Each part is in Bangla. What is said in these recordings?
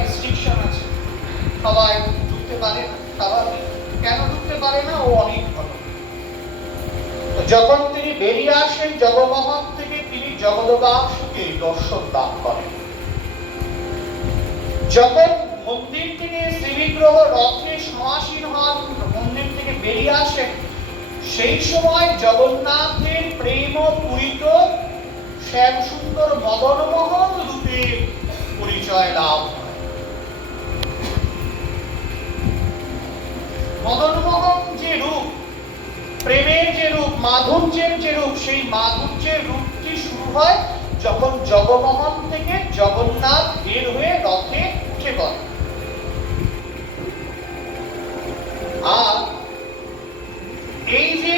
রিস্ট্রিকশন আছে, সবাই ঢুকতে পারে না, স্বাভাবিক। কেন ঢুকতে পারে না? ও অনেক ভালো। যখন তিনি বেরিয়ে আসেন জগমোহন থেকে, তিনি জগদ্বাসুকে দর্শন লাভ করেন। যখন মন্দির থেকে শ্রীবিগ্রহ রথে সমাসীন হন, মন্দির থেকে বেরিয়ে আসেন, সেই সময় জগন্নাথের প্রেম পূরিত শ্যাম সুন্দর মদনমোহন রূপে পরিচয় লাভ হয়। মদনমোহন যে রূপ, প্রেমের যে রূপ, মাধুর্যের যে রূপ, সেই মাধুর্যের রূপটি শুরু হয় যখন জগমোহন থেকে জগন্নাথ বের হয়ে রথে উঠে পড়ে। আর এই যে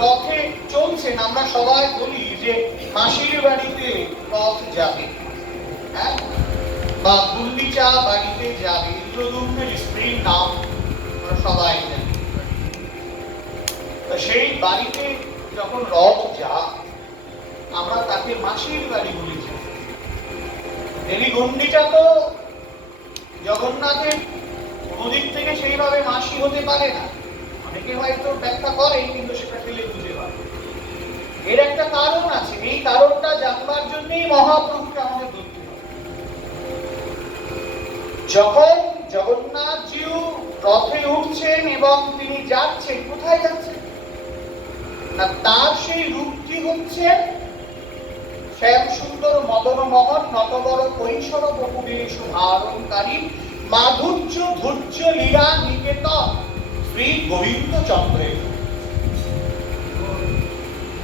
রথে চলছেন, আমরা সবাই বলি যে মাসির বাড়িতে রথ যাবে, হ্যাঁ, বা গুন্ডিচা বাড়িতে যাবে, ইন্দ্রদ্যুম্নের স্ত্রীর নাম আমরা সবাই জানি। সেই বাড়িতে যখন রথ যায়, আমরা তাকে মাসির বাড়ি বলেছি। দেবী গুন্ডিচা তো জগন্নাথের নদীর থেকে সেইভাবে মাসি হতে পারে না, অনেকে হয়তো ব্যাখ্যা করে, কিন্তু সেটা ফেলে বুঝে পারে। এর একটা কারণ আছে, এই কারণটা জানবার জন্যই মহাপ্রভুকে আমাদের ধরতে হবে। যখন জগন্নাথজিউ রথে উঠছেন এবং তিনি যাচ্ছেন, কোথায় যাচ্ছেন না, তার সেই রূপটি হচ্ছে শ্যাম সুন্দর মদনমোহন নটবর কৈশোর বপুবেশ ধারণকারী মাধুর্য ধৈর্য লীলা নিকেতন শ্রী গোবিন্দ চন্দ্রের।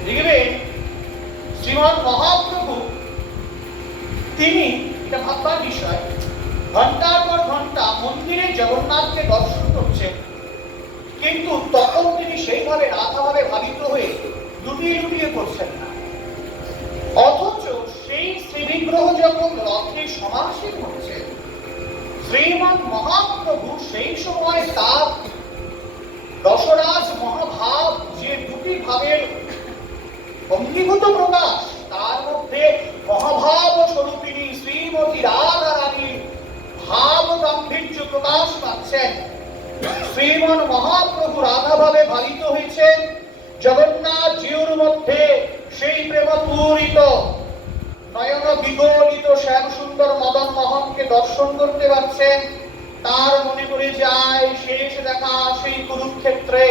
দেখবেন শ্রীমৎ মহাপ্রভু, তিনি, এটা ভাববার বিষয়, ঘন্টার পর ঘন্টা মন্দিরে জগন্নাথকে দর্শন করছেন, কিন্তু তখন তিনি সেইভাবে রাধাভাবে ভাবিত হয়ে লুটিয়ে লুটিয়ে করছেন না। অথচ সেই শ্রীবিগ্রহ যখন রথে সমাসীন হচ্ছে, শ্রীমৎ মহাপ্রভু সেই সময় তার দশরাজ মহাভাব, যে দুটি ভাবের অঙ্গীভূত প্রকাশ, তার মধ্যে মহাভাব স্বরূপিণী শ্রীমতী রাধা রানীর ভাব গাম্ভীর্য প্রকাশ পাচ্ছেন। শ্রীমৎ মহাপ্রভু রাধা ভাবে ভাবিত হয়েছেন, জগন্নাথ জিউর মধ্যে সেই প্রেমপূরিত নয়ন বিগলিত শ্যাম সুন্দর মদন মোহনকে দর্শন করতে পারছেন। তার মনে পড়ে যায় শেষ দেখা সেই কুরুক্ষেত্রে,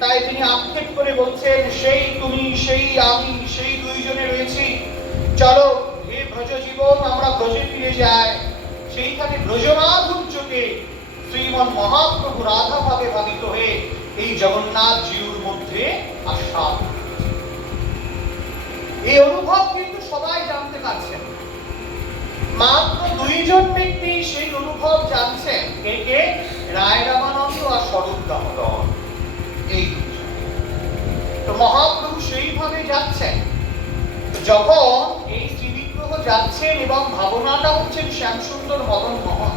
তাই তিনি আক্ষেপ করে বলছেন, সেই তুমি, সেই আমি, সেই দুইজনে রয়েছি, চলো হে ব্রজ জীবন, আমরা ব্রজে ফিরে যাই। সেইখানে ব্রজমাধুর্যকে শ্রীমৎ মহাপ্রভু রাধা ভাবে ভাবিত হয়ে এই জগন্নাথ জিউর মধ্যে আস্বাদ। এই অনুভব কিন্তু সবাই জানতে পারছেন, মাত্র দুইজন ব্যক্তি সেই অনুভব জানছেন, কে কে? রায় রামানন্দ আর স্বরূপ দামোদর। এই তো মহাপ্রভু সেইভাবে যাচ্ছেন। যখন এই শ্রীবিগ্রহ যাচ্ছেন এবং ভাবনাটা হচ্ছেন শ্যাম সুন্দর মদন মোহন,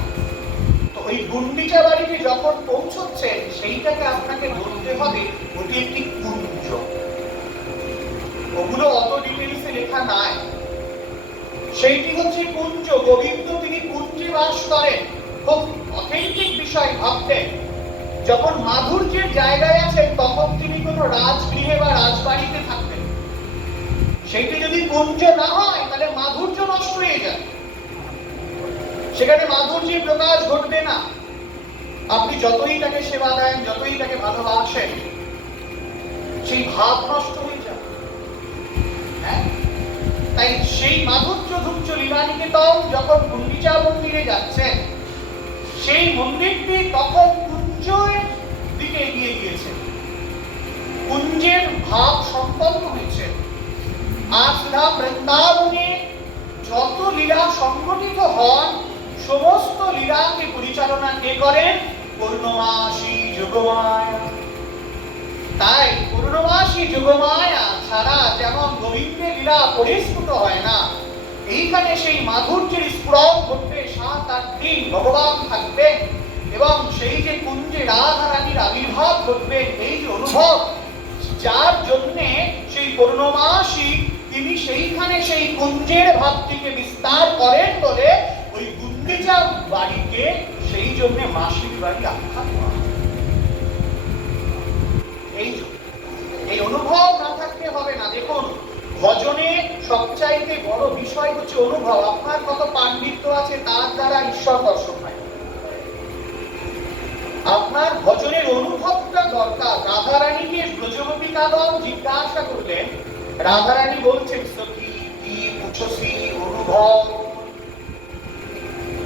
তো ওই গুন্ডিচা বাড়িতে যখন পৌঁছচ্ছেন, সেইটাকে আপনাকে বলতে হবে ওটি একটি কুঞ্জ। ওগুলো অত ডিটেইলসে লেখা নাই। সেইটি হচ্ছে কুঞ্জ। গোবিন্দ তিনি কুঞ্জে বাস করেন। খুব অথেন্টিক বিষয় ভাবতেন। যখন মাধুর্যের জায়গায় আছেন, তখন তিনি কোনো রাজগৃহে বা রাজবাড়িতে থাকতেন। সেইটি যদি কুঞ্জ না হয়, তাহলে মাধুর্য নষ্ট হয়ে যায়, সেখানে মাধুর্যের প্রকাশ ঘটবে না। আপনি যতই তাকে সেবা দেন, যতই তাকে ভালোবাসেন, সেই ভাব নষ্ট হয়ে যায়। হ্যাঁ, তাই সেই মাধুর্য ধূর্য লীলানিকেতন যখন গুন্ডিচা মন্দিরে যাচ্ছেন, সেই মন্দিরটি তখন কুঞ্জের দিকে এগিয়ে গিয়েছে, কুঞ্জের ভাব সম্পন্ন হয়েছে। আর সুধা বৃন্দাবনে যত লীলা সংগঠিত হন, সমস্ত লীলাকে পরিচালনা কে করেন? পূর্ণমাসী যোগমায়া। তাই পূর্ণমাসী যোগমায়া ছাড়া যেমন গোবিন্দের লীলা পরিস্ফুট হয় না, এইখানে সেই মাধুর্যের স্ফুরণ ঘটবে। 7-8 দিন ভগবান থাকবেন এবং সেই যে কুঞ্জে রাধা রানীর আবির্ভাব ঘটবে, এই যে অনুভব, যার জন্যে সেই পূর্ণমাসী তিনি সেইখানে সেই কুঞ্জের ভাবটিকে বিস্তার করেন বলে প্রতিবারই আঘাত করা। এই অনুভব না থাকতে হবে না। দেখুন, ভজনে সবচাইতে বড় বিষয় হচ্ছে অনুভব। আপনার কত পাণ্ডিত্য আছে তার দ্বারা ঈশ্বর দর্শন হয়। আপনার ভজনের অনুভবটা দরকার। রাধারানীকে ব্রজবতী কাদম জিজ্ঞাসা করলেন, রাধারানী বলছেন, সখী কি পুছসি অনুভব,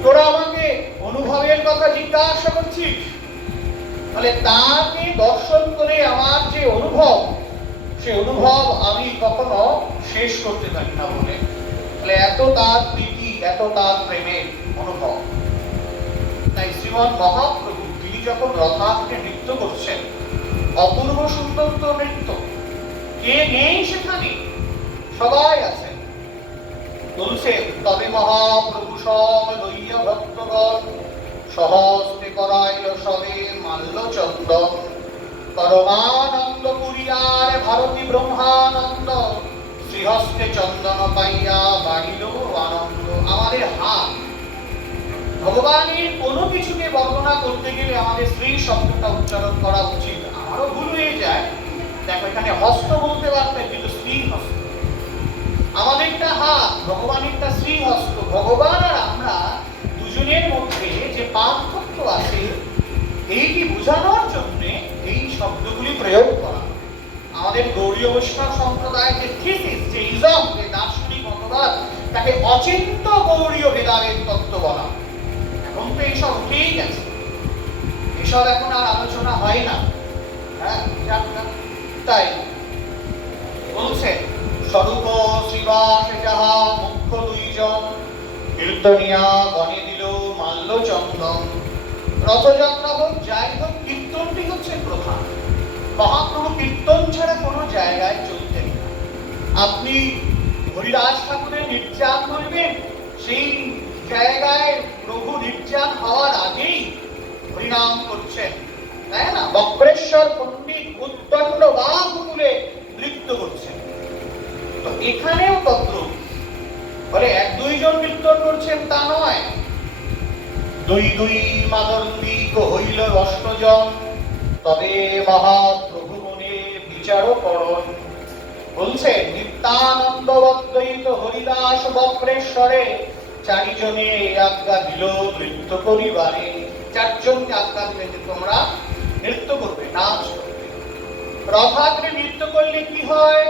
তোরা আমাকে অনুভবের কথা জিজ্ঞাসা করছিস? তাহলে তাকে দর্শন করে আমার যে অনুভব, সে অনুভব আমি কখনো শেষ করতে পারি না বলে। তাহলে এত তার প্রীতি, এত তার প্রেমের অনুভব। তাই শ্রীমৎ মহাপ্রভু তিনি যখন রথাগ্রে নৃত্য করছেন, অপূর্ব সুন্দর তো নৃত্য, কে নেই সেখানে? সবাই আছেন। বলছেন, তবে মহাপ্রভু সব লইয়া ভক্তগণ সহস্তে করাইল সবে মাল্য চন্দন, পরমানন্দ পুরিয়ার ভারতী ব্রহ্মানন্দ, শ্রীহস্তে চন্দন পাইয়া বাড়িল আনন্দ। আমাদের হাত, ভগবানের কোনো কিছুকে বর্ণনা করতে গেলে আমাদের শ্রী শব্দটা উচ্চারণ করা উচিত। আমারও ভুল হয়ে যায়। দেখো, এখানে হস্ত বলতে পারতেন, কিন্তু শ্রী হস্ত। আমাদেরটা হাত, ভগবানেরটা শ্রী হস্ত। ভগবান আর আমরা দুজনের মধ্যে যে পার্থক্য আছে, এইটি বোঝানোর জন্য এই শব্দগুলি প্রয়োগ করা। আমাদের গৌড়ীয় বৈষ্ণব সম্প্রদায় যে থিসিস, যে ইজম, যে দার্শনিক মতবাদ, তাকে অচিন্ত গৌড়ীয় ভেদাভেদ তত্ত্ব বলা। এখন তো এইসব উঠেই গেছে, এসব এখন আর আলোচনা হয় না। হ্যাঁ, তাই বলছে, স্বরূপ শ্রীবাস যাহা মুখ্য দুইজন, কীর্তনিয়া গণে দিল মাল্য চন্দন। রথযাত্রা হোক, যাই হোক, কীর্তনটি হচ্ছে প্রধান। মহাপ্রভু কীর্তন ছাড়া কোনো জায়গায় চলতেন না। আপনি হরিদাস ঠাকুরের নির্যান করবেন, সেই জায়গায় প্রভু নির্যান হওয়ার আগেই হরিনাম করছেন, তাই না? বক্রেশ্বর পণ্ডিত উত্তণ্ড বাহুকুলে নৃত্য করছেন। তো এখানেও তদ্রূপ। বলে এক দুইজন কীর্তন করছেন তা নয়, দুই দুই মাদন্দিক হইল অষ্টজন, তবে মহাপ্রভু মনে বিচার করণ। বলছে, নিত্যানন্দ অদ্বৈত হরিদাস বক্রেশ্বরে চারিজনে আজ্ঞা দিল নৃত্য করিবারে। চারজনকে আজ্ঞা দিলেন যে তোমরা নৃত্য করবে, নাচ করবে। রথাগ্রে নৃত্য করলে কি হয়?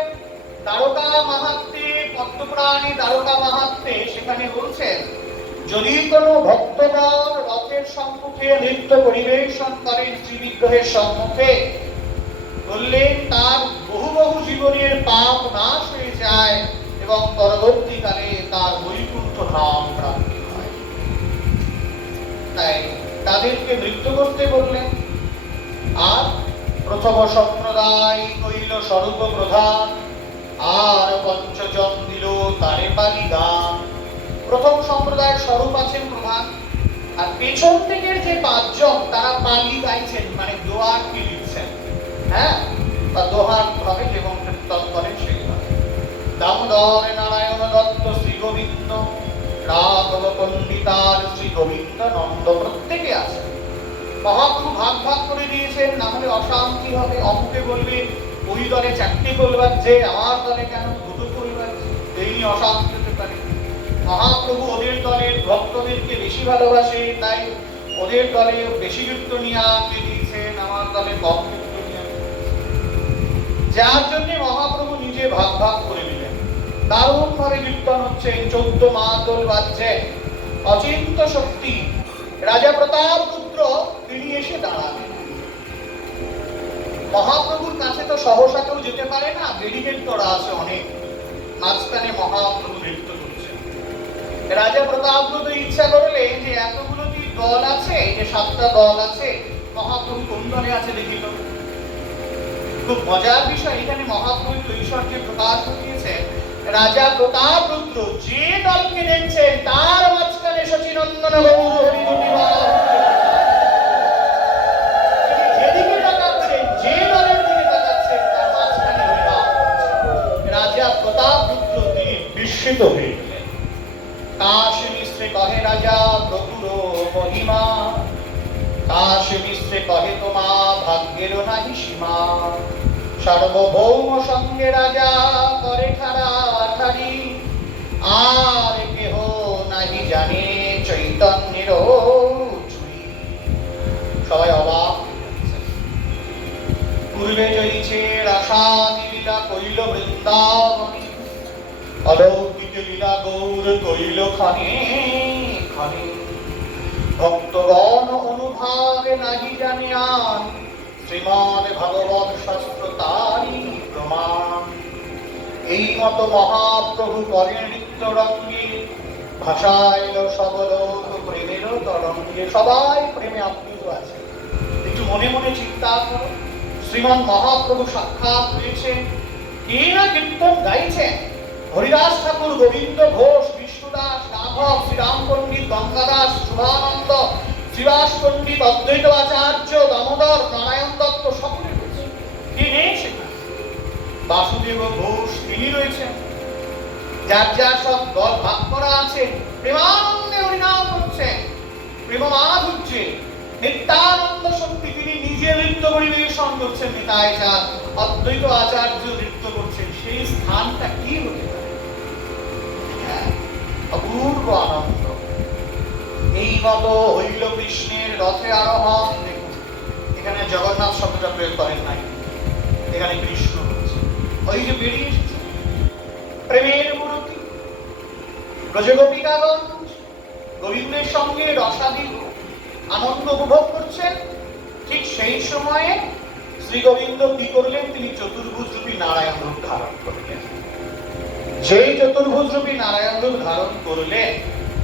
দ্বারকা মাহাত্ম্যে, পদ্মপুরাণে দ্বারকা মাহাত্ম্যে সেখানে বলছেন, যদি কোনো ভক্তগণ রথের সম্মুখে নৃত্য পরিবেশন করেন শ্রীবিগ্রহের সম্মুখে, বললে তার বহু বহু জীবনের পাপ নাশ হয়ে যায় এবং পরবর্তীকালে তার বৈকুণ্ঠ ধাম প্রাপ্তি হয়। তাই তাদেরকে নৃত্য করতে বললেন। আর প্রথম সম্প্রদায় কইল স্বরূপ প্রধান, আর পঞ্চজন দিল তারে পালি গান। প্রথম সম্প্রদায়ের স্বরূপ আছেন প্রধান, আর পেছন থেকে যে পাঁচজন তারা পালি গাইছেন, মানে দোয়ার কি লিখছেন, হ্যাঁ, বা দোহার ভাবে এবং কীর্তন করেন সেগুলো। দামোদর নারায়ণ দত্ত শ্রী গোবিন্দ, রাঘব পণ্ডিতার শ্রী গোবিন্দ নন্দ, প্রত্যেকে আছে। মহাপ্রভু ভাগ ভাগ করে দিয়েছেন, না হলে অশান্তি হবে। অমুকে বলবে ওই দলে চারটি গোল বাজছে, আমার দলে কেন দুটো গোল বাজছে, এই নিয়ে অশান্তি হতে পারে। মহাপ্রভু ওদের দলের ভক্তদেরকে বেশি ভালোবাসে, তাই ওদের দলে বেশি কীর্তনিয়াকে দিয়েছেন, আমার দলে কম কীর্তনিয়া, যার জন্য মহাপ্রভু নিজে ভাগ ভাগ করে দিলেন। দারুণ ভাবে কীর্তন হচ্ছে, 14 মাদল বাজছে। অচিন্ত শক্তি রাজা প্রতাপ পুত্র তিনি এসে দাঁড়ালেন। মহাপ্রভুর কাছে তো সহসা কেউ যেতে পারে না, ব্যারিকেড করা আছে অনেক, মাঝখানে মহাপ্রভু নৃত্য করছেন। রাজা প্রতাপরুদ্র ইচ্ছা করলেন যে এতগুলো কি দল আছে, এই যে 7টা দল আছে, মহাপ্রভু কোন দলে আছে দেখি তো। খুব মজার বিষয়, এখানে মহাপ্রভু ঐশ্বর্যে প্রকাশ ঘটিয়েছে। রাজা প্রতাপরুদ্র যে দলকে দেখছেন তার মাঝখানে শচীনন্দন গৌর হরি গোপীবাল, যেদিকে তাকাচ্ছেন, যে দলের দিকে তাকাচ্ছেন তার মাঝখানে হরিনাম। রাজা প্রতাপরুদ্র তিনি বিস্মিত হয়ে গেলেন। কাশ মিশ্রে কহে রাজা প্রভুর মহিমা, কাশে মিশ্রে কহে তোমা ভাগ্যের নাহি সীমা, সার্বভৌম সঙ্গে রাজা করে ঠাড়াঠাড়ি, আর কেহ নাহি জানে চৈতন্যের চুরি। সবাই অবাক। পূর্বে জয়ীছে রাসাদি লীলা কইল বৃন্দাবনে, অলৌকিক লীলা গৌর কইল ক্ষণে ক্ষণে, ভক্তগণ অনুভাবে নাহি জানে আর, শ্রীমদ ভাগবত শাস্ত্র তারি প্রমাণ। এই মত মহাপ্রভু করেন নৃত্য রঙ্গে, ভাষাইল সবলোক প্রেমের তরঙ্গে। সবাই প্রেমে আপ্লুত আছে। একটু মনে মনে চিন্তা করো, শ্রীমন মহাপ্রভু সাক্ষাৎ হয়েছে, কে না কীর্তন গাইছেন। হরিদাস ঠাকুর, গোবিন্দ ঘোষ, বিষ্ণুদাস, রাঘব, শ্রীরাম পণ্ডিত, গঙ্গাদাস, শুভানন্দ, শ্রীবাস পণ্ডিত, অদ্বৈত আচার্য, দামোদর, নারায়ণ দত্ত সকলে রয়েছে। কে নেই সেখানে? বাসুদেব ঘোষ তিনি রয়েছেন। যার যার সব দল ভাগ করা আছে, প্রেমানন্দে হরিনাম করছেন, প্রেম মাধুর্যে নিত্যানন্দ শক্তি তিনি নিজে নৃত্য পরিবেশন করছেন। নিতাই চাঁদ অদ্বৈত আচার্য নৃত্য করছেন। সেই স্থানটা কি হতে পারে? অপূর্ব আনন্দ। এই মতো হইল কৃষ্ণের রথে আরোহণ। দেখুন, এখানে জগন্নাথ শব্দটা প্রয়োগ করেন নাই, এখানে কৃষ্ণ হচ্ছে। ওই যে বেরিয়ে এসেছে প্রেমের মূর্তি, ব্রজগোপিকাগণ গোবিন্দের সঙ্গে রসাদি আনন্দ উপভোগ করছেন। ঠিক সেই সময়ে শ্রী গোবিন্দ কি করলেন? তিনি চতুর্ভুজ রূপী নারায়ণ রূপ ধারণ করলেন। যেই চতুর্ভুজ রূপী নারায়ণ রূপ ধারণ করলেন,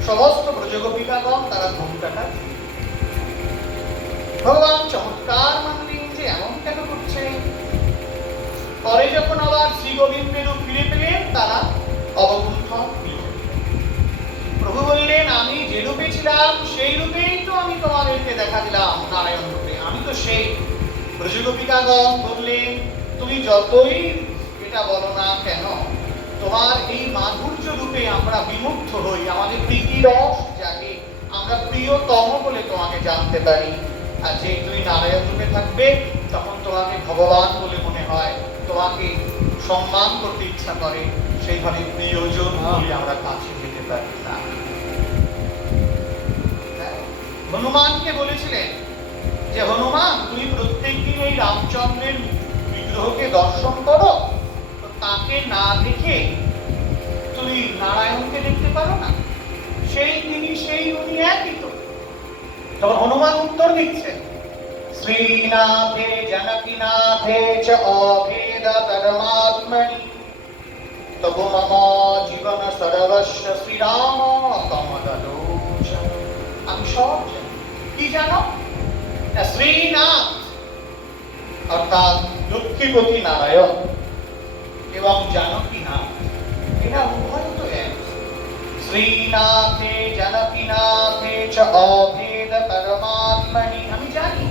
সমস্ত ব্রজগোপিকাগণ তারা ঘুমটাটা ভগবান চমৎকার মানলেন যে এমন কেন করছে। পরে যখন আবার শ্রী গোবিন্দের রূপ ফিরে পেলেন, তারা অবগুণ্ঠন দিলেন। প্রভু বললেন, আমি যে রূপে ছিলাম সেই রূপেই তো আমি তোমাদেরকে দেখা দিলাম, নারায়ণ রূপে, আমি তো সেই। ব্রজগোপিকাগণ বললেন, তুমি যতই এটা বলো না কেন, তোমার এই মাধুর্য রূপে আমরা বিমুগ্ধ হই, আমাদের প্রীতি রস জাগে, আমরা প্রিয়তম বলে তোমাকে জানতে পারি। আর যে তুমি নারায়ণ রূপে থাকবে, তখন তোমাকে ভগবান বলে মনে হয়, তোমাকে সম্মান করতে ইচ্ছা করে, সেইভাবে প্রিয়জন বলে আমরা কাছে যেতে পারি না। হনুমানকে বলেছিলেন যে, হনুমান তুমি প্রত্যেকদিন এই রামচন্দ্রের বিগ্রহকে দর্শন করো, তো তাকে না দেখে তুমি নারায়ণকে দেখতে পারো না? সেই তিনি, সেই উনি একই তো। তখন হনুমান উত্তর দিচ্ছেন, শ্রীনাথে জানকীনাথে চ অভেদ পরমাত্মনি, তবু মম জীবন সর্বস্ব শ্রীরাম কমললোচন। আমি সব জানি। কি জানো? শ্রীনাথ অর্থাৎ লক্ষ্মীপতি নারায়ণ এবং জানকীনাথ, এরা উভয় তো এক। শ্রীনাথে জানকীনাথে চ অভেদ পরমাত্মনি। আমি জানি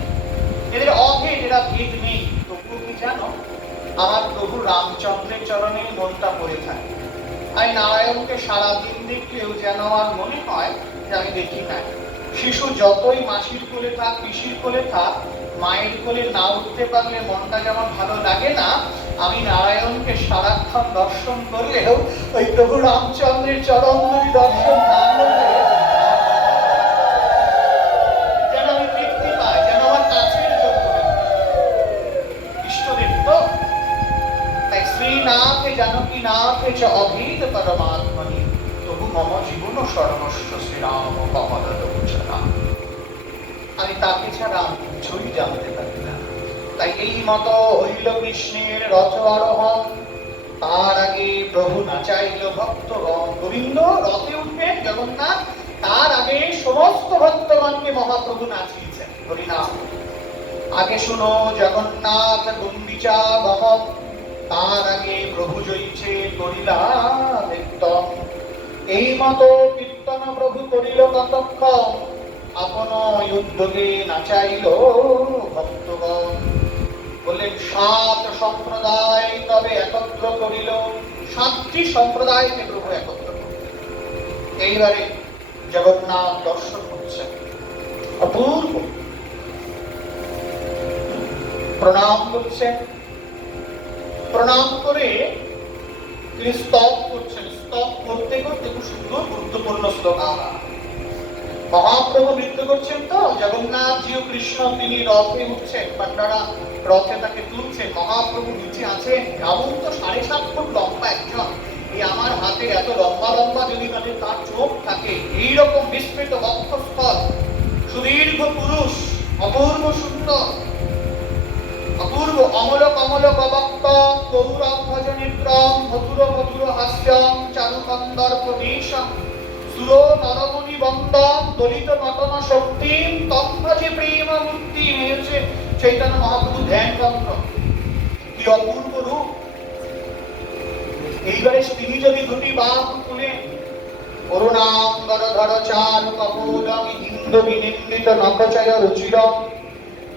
এদের অভেদ, এরা ভেদ নেই। তবুও কি জানো, আমার প্রভু রামচন্দ্রের চরণে মনটা পড়ে থাকে। আর নারায়ণকে সারাদিন দেখলেও যেন আমার মনে হয় যে আমি দেখি না। শিশু যতই মাসির কোলে থাক, পিসির কোলে থাক, মায়ের কোলে না উঠতে পারলে মনটা যেমন ভালো লাগে না, আমি নারায়ণকে সারাক্ষণ দর্শন করলেও ওই প্রভু রামচন্দ্রের চরণ দুটি দর্শন না করলে যেন আমি তৃপ্তি পাই, যেন আমার কাছের জন্য ইষ্টদেব তো। তাই শ্রীনাথে জানকীনাথে চ অভেদ পরমাত্মনি, তবু মম জীবন সর্বস্ব শ্রীরাম কমললোচন। আমি তাকে ছাড়া কিছুই জানতে পারি না। তাই এই মতো হইল কৃষ্ণের রথ আরোহণ। তার আগে প্রভু নাচাইল ভক্তগণ। গোবিন্দ রথে উঠবেন জগন্নাথ, তার আগে সমস্ত ভক্তগণকে মহাপ্রভু নাচিয়েছেন হরিনাম। আগে শুনো জগন্নাথ গুন্ডিচা বহন, তার আগে প্রভু জয়ীছে করিলা কীর্তন। এই মতো কীর্তন প্রভু করিল কতক্ষণ, আপন উদ্যোগে নাচাইল ভক্তগণ। বললেন, 7 সম্প্রদায় তবে একত্র করিল। 7টি সম্প্রদায়কে প্রভু একত্র করলেন। এইবারে জগন্নাথ দর্শন হচ্ছে অপূর্ব। প্রণাম করছেন। প্রণাম করে তিনি স্তব করছেন। স্তব করতে করতে খুব সুন্দর গুরুত্বপূর্ণ শ্লোক মহাপ্রভু নৃত্য করছেন তো, জগন্নাথ জি ও কৃষ্ণ তিনি রথে উঠছেন, পান্ডারা রথে তাকে তুলছেন, মহাপ্রভু নিচে আছেন। রাবণ তো 7.5 ফুট লম্বা একজন, এই আমার হাতে এত লম্বা লম্বা যদি মানে তার চোখ থাকে, এইরকম বিস্তৃত বক্ষস্থল, সুদীর্ঘ পুরুষ, অপূর্ব সুন্দর, অপূর্ব অমল কমল গবক্ত গৌরধ্বজ নেত্রম মধুর মধুর হাস্যম চারু কন্দর্প দেশম সুরো নরমণি বন্দম দলিত নটন শক্তিম তম্ভজে প্রেম মূর্তি। হচ্ছে চৈতন্য মহাপ্রভু ধ্যান তন্ত্র, কি অপূর্ব রূপ। এইবারে তিনি যদি দুটি বাহু তুলে করুণাঙ্গর ধর চারু কপোলম ইন্দ্র বিনিন্দিত নখচয় রুচিরম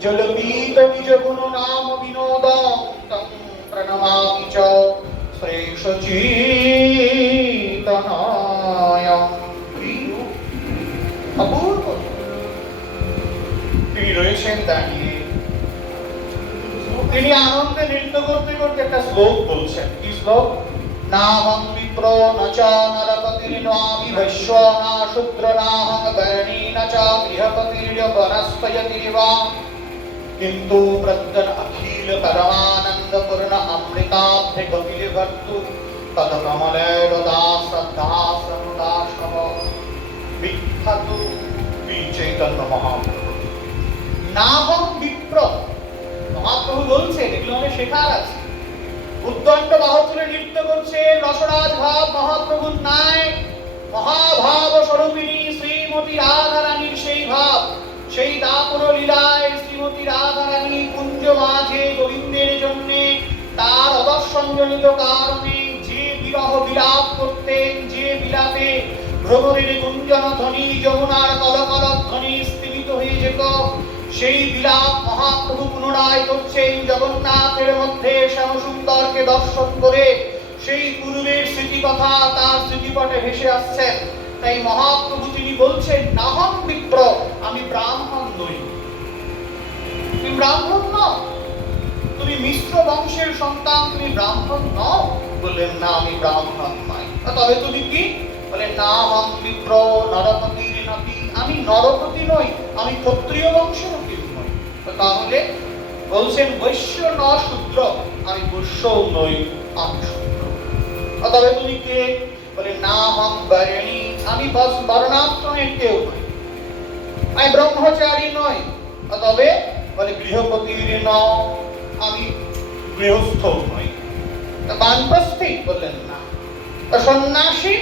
জলপীত নিজ গুণ নাম বিনোদম তং প্রণমামি চ শ্রেষ্ঠ চিতনয়ম। অপূর্ব তিনি রয়েছেন দাঁড়িয়ে, তিনি আনন্দে নৃত্য করতে করতে একটা শ্লোক বলছেন। কি শ্লোক? নাহং বিপ্র ন চ নরপতির্নামি বৈশ্ব না শূদ্র নাহং বর্ণী ন চ গৃহপতির্য বনস্পয়তিরিবা কিন্তু প্রত্যন অখিল পরমানন্দ পূর্ণ অমৃতাব্ধ গতির ভর্তু তদ কমলের দাস দাস দাসব বিখ্যাত চৈতন্য মহাপ্রভু। নাহং বিপ্র, মহাপ্রভু বলছেন এগুলো আমাদের শেখার আছে। উদ্দণ্ড বাহু তুলে নৃত্য করছে, রসরাজ ভাব মহাপ্রভুর নাই, মহাভাব স্বরূপিণী শ্রীমতী রাধারানীর সেই ভাব, সেই দাপর লীলায় শ্রীমতী রাধারানী কুঞ্জ মাঝে গোবিন্দের জন্য তার অদর্শনজনিত কারণে যে বিরহ বিলাপ করতেন, যে বিলাপে ভ্রমরের গুঞ্জন ধ্বনি যমুনার কলকল ধ্বনি স্থিমিত হয়ে যেত, সেই বিলাপ মহাপ্রভু পুনরায় করছেন জগন্নাথের মধ্যে শ্যামসুন্দরকে দর্শন করে। সেই পূর্বের স্মৃতি কথা তার স্মৃতিপটে ভেসে আসছেন। তাই মহাপ্রভু তিনি বলছেন নাহং বিপ্র, আমি ব্রাহ্মণ নই। তুমি ব্রাহ্মণ নও, তুমি মিশ্র বংশের সন্তান, তুমি ব্রাহ্মণ নও। বললেন না, আমি ব্রাহ্মণ নই। তবে তুমি কি? বলেন নাহং বিপ্র নরপতির নাতি, আমি নরপতি নই, আমি ক্ষত্রিয় বংশের কেউ নই। তাহলে বলছেন বৈশ্য ন শূদ্র, আমি বৈশ্যও নই, আমি শূদ্র। তবে তুমি কে? বলে নাহং বর্ণী, আমি বর্ণাশ্রমের কেউ নই, আমি ব্রহ্মচারী নই। তবে বলে গৃহপতির ন, আমি গৃহস্থ নই। বানপ্রস্থি? বললেন না। সন্ন্যাসী?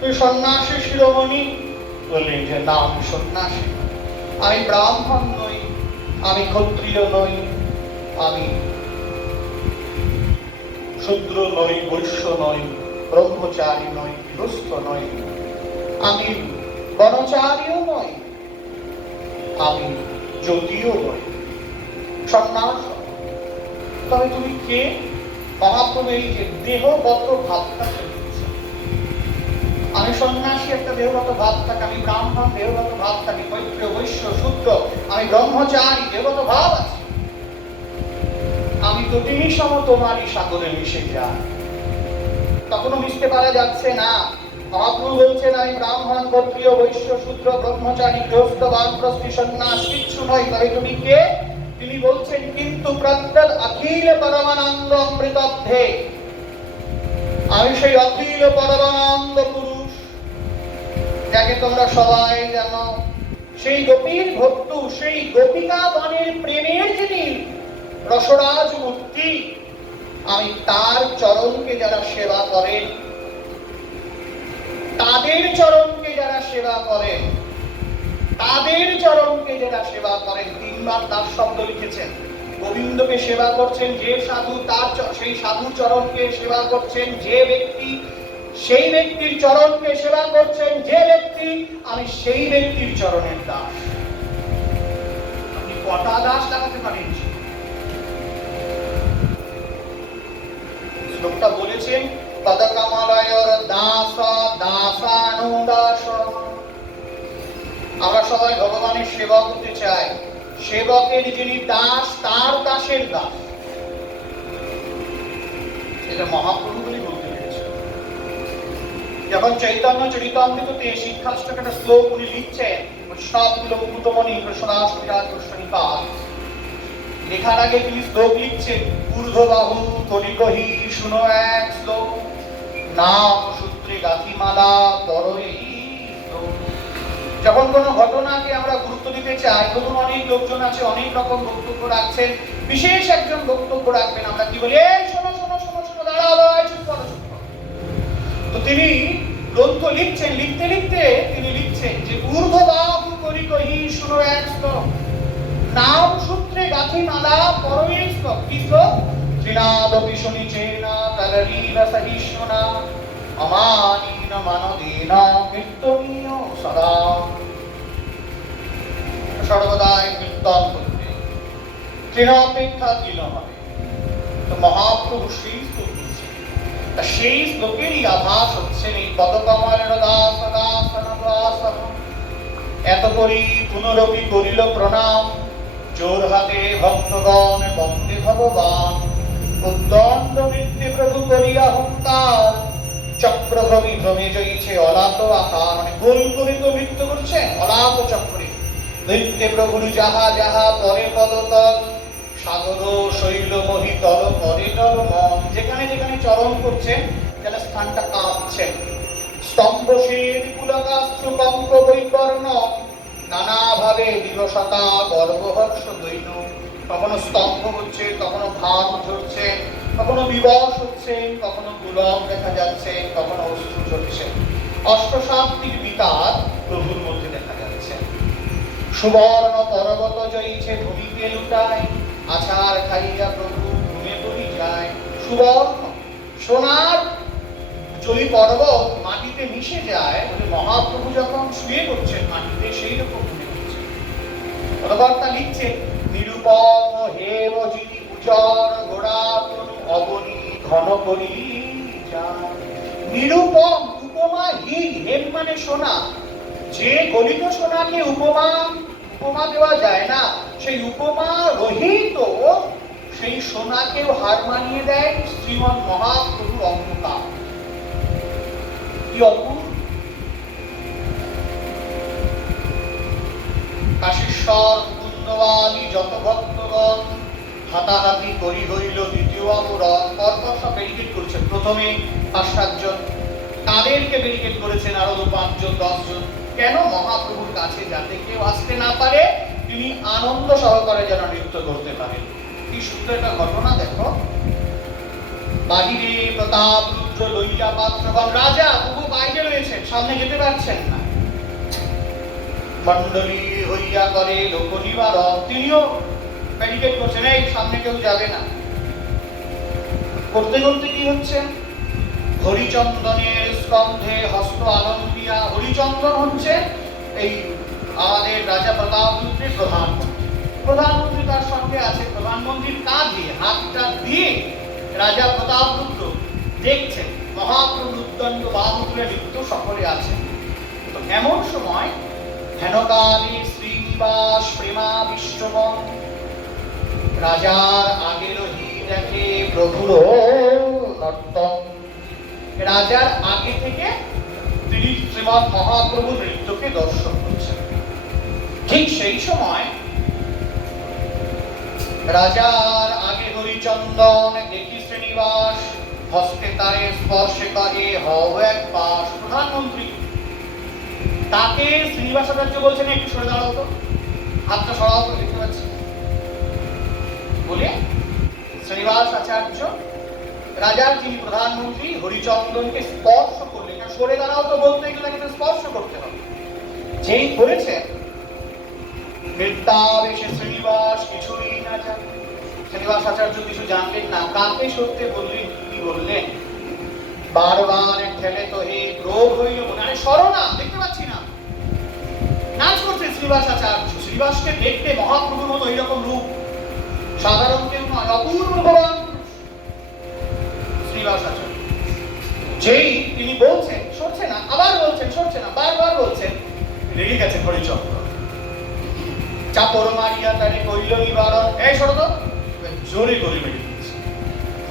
তুই সন্ন্যাসী শিরোমণি? বললেন যে না, আমি সন্ন্যাসী। আমি ব্রাহ্মণ নই, আমি ক্ষত্রিয় নই, আমি শূদ্র নই, বৈশ্য নই, ব্রহ্মচারী নই, গৃহস্থ নই, আমি বনচারীও নই, আমি জ্যোতিও নই, সন্ন্যাস। তবে তুমি কে? মহাপ্রভু এই যে দেহগত ভাবটা ফেলছে। আমি সন্ন্যাসী, একটা দেহগত ভাব থাকে, আমি ব্রাহ্মণ দেহগত ভাব থাকে, ক্ষত্রিয় বৈশ্য শূদ্র, আমি ব্রহ্মচারী দেহগত ভাব আছে। আমি তো তিনি সম তোমারই সাগরে মিশে যাই, তখনও মিশতে পারা যাচ্ছে না। মহাপ্রভু বলছেন আমি ব্রাহ্মণ ক্ষত্রিয় বৈশ্য শূদ্র ব্রহ্মচারী গৃহস্থ বানপ্রস্থি সন্ন্যাস কিচ্ছু নয়। তবে তুমি কে? তিনি বলছেন কিন্তু প্রত্যদ অখিল পরমানন্দ অমৃতব্ধে, আমি সেই অখিল পরমানন্দ পুরুষ যাকে তোমরা সবাই জানো, সেই গোপীর ভক্তু, সেই গোপিকা গণের প্রেমের যিনি রসরাজ মূর্তি, আমি তার চরণকে যারা সেবা করেন, তাদের চরণকে যারা সেবা করেন, তাদের চরণকে যারা সেবা করেন, 3 বার তার শব্দ লিখেছেন। গোবিন্দকে সেবা করছেন যে সাধু, তার সেই সাধু চরণকে সেবা করছেন যে ব্যক্তি, সেই ব্যক্তির চরণকে সেবা করছেন যে ব্যক্তি, আমি সেই ব্যক্তির চরণের দাস। আপনি কটা দাস লাগাতে পারেন? শ্লোকটা বলেছেন পদকমলয়র দাস দাসানুদাস। আমরা সবাই ভগবানের সেবা করতে চাই, সেবকের যিনি দাস তার দাসের দাস। এটা মহাপ্রভু বলে বলতে পেরেছে। যখন চৈতন্য চরিতামৃততে শিক্ষাষ্টক একটা শ্লোক উনি লিখছেন, সবগুলো মুকুটমণি কৃষ্ণদাস বিরাজ গোস্বামীপাদ, লেখার আগে তিনি শ্লোক লিখছেন, ঊর্ধ্ববাহু কলিকহি শুনো এক শ্লোক, নাম সূত্রে গাথিমালা পরই। যখন কোনো ঘটনাকে আমরা গুরুত্ব দিতে চাই, ধরুন অনেক লোকজন আছে, অনেক রকম বক্তব্য রাখছেন, বিশেষ একজন বক্তব্য রাখবেন, আমরা কি বলি, এই শোনো শোনো শোনো শোনো, দাঁড়াও দাঁড়াও, চুপ করো চুপ করো। তো তিনি গ্রন্থ লিখছেন, লিখতে লিখতে তিনি লিখছেন যে ঊর্ধ্ববাহু কলিকহি শুনো এক শ্লোক, নাম সূত্রে গাথিমালা পরই শ্লোক। কি শ্লোক? ত্রিনাদপি শুনিচেনা তরলীব সহিষ্ণুনা অমানীন মানদেনা কীর্তনীয় সদা। সর্বদাই কীর্তন করবে, তৃণাপেক্ষা তৃণ হবে। তো মহাপ্রভু সেই শ্লোক বলছেন, সেই শ্লোকেরই আভাস হচ্ছে এই পদকমলের দাস দাসন দাসন। এত করি পুনরপি করিল প্রণাম, জোর হাতে ভক্তগণ বন্দে ভগবান। উদ্দণ্ড বৃত্তি প্রভু করিয়া হুঙ্কার, চক্র ভ্রমি ভ্রমে জয়ীছে অলাত আকার। মানে গোল করে তো নৃত্য করছে অলাত চক্রে। নৃত্যে প্রভুর যাহা যাহা পরে পদতল, সাগর শৈল মহিতল পরে তল মন। যেখানে যেখানে চরণ করছেন যেন স্থানটা কাঁপছে। স্তম্ভ শ্বেত পুলকাস্ত্র কঙ্ক বৈকর্ণ, নানাভাবে বিবশতা গর্বহর্ষ দৈন। কখনো স্তম্ভ হচ্ছে, কখনো ভাব ঝরছে, কখনো বিবশ হচ্ছে, কখনো পুলক দেখা যাচ্ছে, কখনো অশ্রু ঝরছে। অষ্টসাত্ত্বিক বিকার প্রভুর মধ্যে দেখা যাচ্ছে। সুবর্ণ পর্বত জয়ীছে ভূমিকে লুটায়, আছাড় খাইয়া প্রভু ঘুমে পড়ি যায়। সুবর্ণ সোনার জয়ী পর্বত মাটিতে মিশে যায়, মহাপ্রভু যখন শুয়ে পড়ছেন মাটিতে সেই রকম মনে হচ্ছে। পদকর্তা লিখছে, নিরুপম হেম যিনি উজ্জ্বল গোড়াতন অবনী ঘন করি যায়। নিরুপম উপমাহীন, হেম মানে সোনা, যে গলিত সোনাকে উপমা দেওয়া যায় না, সেই উপমা রহিত সেই সোনাকেও হার মানিয়ে দেয় শ্রীমৎ মহাপ্রভুর অঙ্গকার। কি অপূর্ব! কাশীশ্বর কুন্দবালী যত ভক্তগণ হাতাহাতি করি হইল দ্বিতীয় আমরণ। পরপর সব ব্যারিকেড করেছেন। প্রথমে 5-7 জন, তাদেরকে ব্যারিকেড করেছেন আরো 5 জন 10 জন। কেন? মহাপ্রভুর কাছে যাতে কেউ আসতে না পারে, তিনি আনন্দ সহকারে যেন নৃত্য করতে পারেন। কি সুন্দর একটা ঘটনা দেখো। বাহিরে প্রতাপ রুদ্র লইয়া পাত্রগণ, রাজা প্রভু বাইরে রয়েছেন, সামনে যেতে পারছেন না। মণ্ডলী হইয়া করে লোক নিবারণ, তিনিও ব্যারিকেড করছেন, এই সামনে কেউ যাবে না। করতে করতে কি হচ্ছে, হরিচন্দনের স্কন্ধে হস্ত আনন্দিয়া। হরিচন্দন হচ্ছে এই আমাদের রাজা প্রতাপরুদ্রের প্রধানমন্ত্রী। প্রধানমন্ত্রী তার সঙ্গে আছে, প্রধানমন্ত্রীর কাঁধে হাতটা দিয়ে রাজা প্রতাপরুদ্র দেখছেন মহাপ্রভু উদ্দণ্ড বাহু তুলে নৃত্য সকলে আছেন। তো এমন সময় হেনকালে শ্রীনিবাস প্রেমাবিষ্টবন, রাজার আগে রহি দেখে প্রভুর নর্তন। রাজার আগে থেকে তিনি শ্রীমৎ মহাপ্রভুর নৃত্যকে দর্শন করছেন। ঠিক সেই সময় রাজার আগে হরিচন্দন দেখি শ্রীনিবাস, হস্তে তারে স্পর্শে করে হও এক পাশ। প্রধানমন্ত্রী তাকে শ্রীনিবাসাচার্য বলছেন, একটু সরে দাঁড়াও তো, হাতটা সরাও তো, দেখতে পাচ্ছি বলে শ্রীনিবাস আচার্য রাজার যিনি প্রধানমন্ত্রী হরিচন্দনকে স্পর্শ করলেন। সরে দাঁড়াও তো বলতে গেলে তাকে স্পর্শ করতে হবে। যেই করেছেন, নৃত্যাবেশে শ্রীনিবাস কিছুই না জানে। শ্রীনিবাস আচার্য কিছু জানলেন না, কাকে সত্যি বললেন, কি বললেন? বারবার ঠেলে তো হে ক্রোধ হইল মনে, আরে সরো না, দেখতে পাচ্ছি না। নাচ করছে শ্রীনিবাস আচার্য। শ্রীনিবাসকে দেখতে মহাপ্রভুর মতো এইরকম রূপ, সাধারণ কেউ নয়, অপূর্ব ভগবান শ্রীনিবাস আচার্য। যেই তিনি বলছেন সরছে না, আবার বলছেন সরছে না, বারবার বলছেন, রেগে গেছেন হরিচন্দ্র। চাপড় মারিয়া তারে কইল নিবারণ, এই শোনো তো, জোরে করে মেরে দিয়েছে।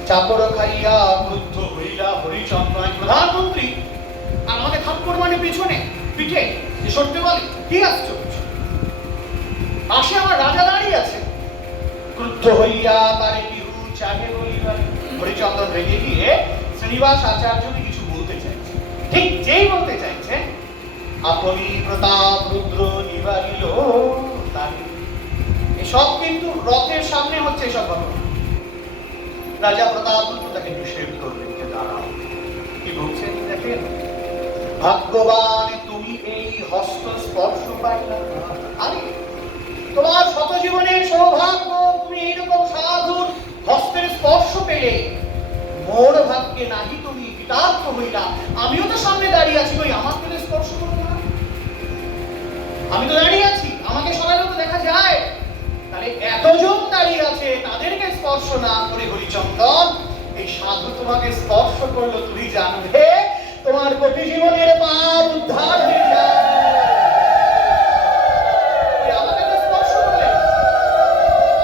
চাপড় খাইয়া ক্রুদ্ধ হইলা হরিচন্দ্র, প্রধানমন্ত্রী আর আমাকে থাপ্পড় মানে পিছনে পিঠে সরতে বলে, কি আশ্চর্য, পাশে আমার রাজা দাঁড়িয়ে আছে। ক্রুদ্ধ হইয়া তারে বিহু চাহে বলিবার, হরিচন্দ্র রেগে গিয়ে শ্রীনিবাস আচার্যকে কিছু বলতে চাইছে। ঠিক যেই বলতে চাইছে, আপনি প্রতাপ রুদ্র নিবারিল তারে। এসব কিন্তু রথের সামনে হচ্ছে এসব ঘটনা। রাজা প্রতাপ রুদ্র তাকে নিষেধ করলেন যে দাঁড়াও। কি বলছেন দেখেন, ভাগ্যবান তুমি এই হস্ত স্পর্শ পাইলা। আরে তোমার শত জীবনের সৌভাগ্য, তুমি এইরকম সাধুর হস্তের স্পর্শ পেলে। মোর ভাগ্যে নাহি তুমি বিতার্থ হইলা। আমিও তো সামনে দাঁড়িয়ে আছি, ওই আমার পেলে স্পর্শ করবো না? আমি তো দাঁড়িয়ে আছি, আমাকে সবাই তো দেখা যায়। তাহলে এতজন দাঁড়িয়ে আছে, তাদেরকে স্পর্শ না করে হরিচন্দন এই সাধু তোমাকে স্পর্শ করলো, তুমি জানবে তোমার কোটি জীবনের পাপ উদ্ধার হয়ে যায়। আমাকে তো স্পর্শ করলে,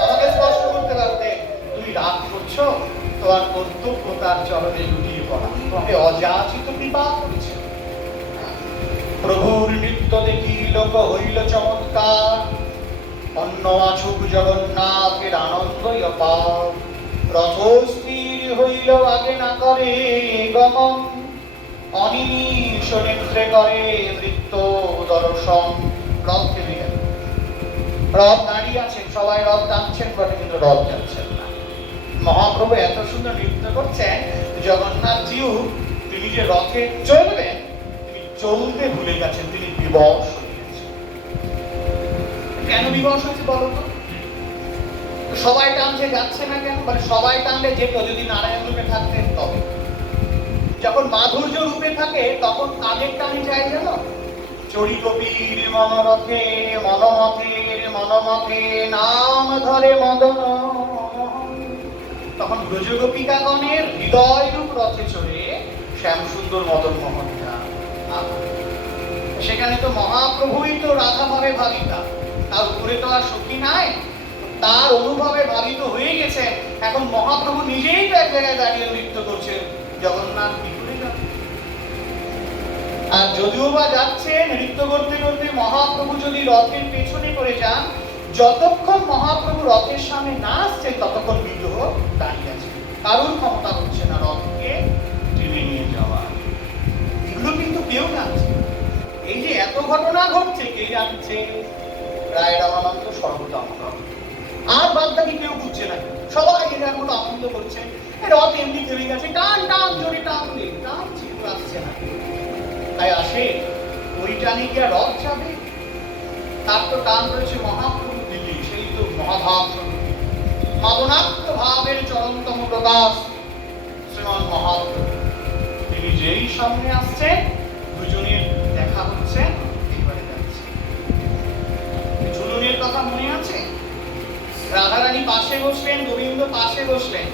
আমাকে স্পর্শ করতে পারতে, তুমি রাগ করছো, তোমার কর্তব্য তার চরণে লুটিয়ে পড়া, তোমাকে অযাচিত কৃপা করেছে। প্রভুর নৃত্য দেখি লোক হইল চমৎকার, অন্য আছুক জগন্নাথের আনন্দই অপার। রথ স্থির হইল আগে না করে গমন, অনিমিষ নেত্রে করে নৃত্য দর্শন। রথ থেমে গেল, রথ দাঁড়িয়ে আছেন, সবাই রথ টানছেন বটে, কিন্তু রথ যাচ্ছেন না। মহাপ্রভু এত সুন্দর নৃত্য করছেন, জগন্নাথজিও তিনি যে রথে চলবেন, তিনি চলতে ভুলে গেছেন, তিনি বিবশ হয়ে গেছেন। কেন বিবশ হয়েছে বলো তো? সবাই টানছে, যাচ্ছে না কেন? মানে সবাই টানলে যেত যদি নারায়ণ রূপে থাকতেন তবে। যখন মাধুর্য রূপে থাকে তখন কাদের টানে যায় যেন? চড়ি কবির মনোরথে মনমথের মনমথে নাম ধরে মদন, তখন ব্রজগোপিকাগণের হৃদয় রূপ রথে চড়ে শ্যাম সুন্দর মদন মোহন যান। সেখানে তো মহাপ্রভুই তো রাধা ভাবে ভাবিতা, তার উপরে তো আর সখী নাই, তার অনুভবে ভাবিত হয়ে গেছে। এখন মহাপ্রভু নিজেই তো এক জায়গায় দাঁড়িয়ে নৃত্য করছেন, জগন্নাথ কি করে যাবে? আর যদিও বা যাচ্ছে নৃত্য করতে করতে, মহাপ্রভু যদি রথের পেছনে করে যান, যতক্ষণ মহাপ্রভু রথের সামনে না আসছেন ততক্ষণ বিগ্রহ দাঁড়িয়ে আছে, কারোর ক্ষমতা হচ্ছে না রথকে টেনে নিয়ে যাওয়া। এগুলো কিন্তু কেউ জানছে। এই যে এত ঘটনা ঘটছে, কে জানছে? রায় রামানন্দ সর্বদামোদর। আর বাদ বাকি কেউ বুঝছে না, সবাই এটার মতো আনন্দ করছে। রথ এমনি থেমে গেছে, টান টান জোরে টানলে টানছে, আসছে না। তাই আসে ওই টানে কি আর রথ যাবে? তার তো টান রয়েছে মহাপ্রভু দিল্লি, সেই তো মহাভাব স্বরূপ মাদনাত্ম ভাবের চরমতম প্রকাশ শ্রীমান মহাপ্রভু। তিনি যেই সামনে আসছেন, দুজনের দেখা হচ্ছে, এইবারে যাচ্ছে। ঝুলনের কথা মনে আছে? রাধারানী পাশে বসলেন, গোবিন্দ পাশে বসলেন।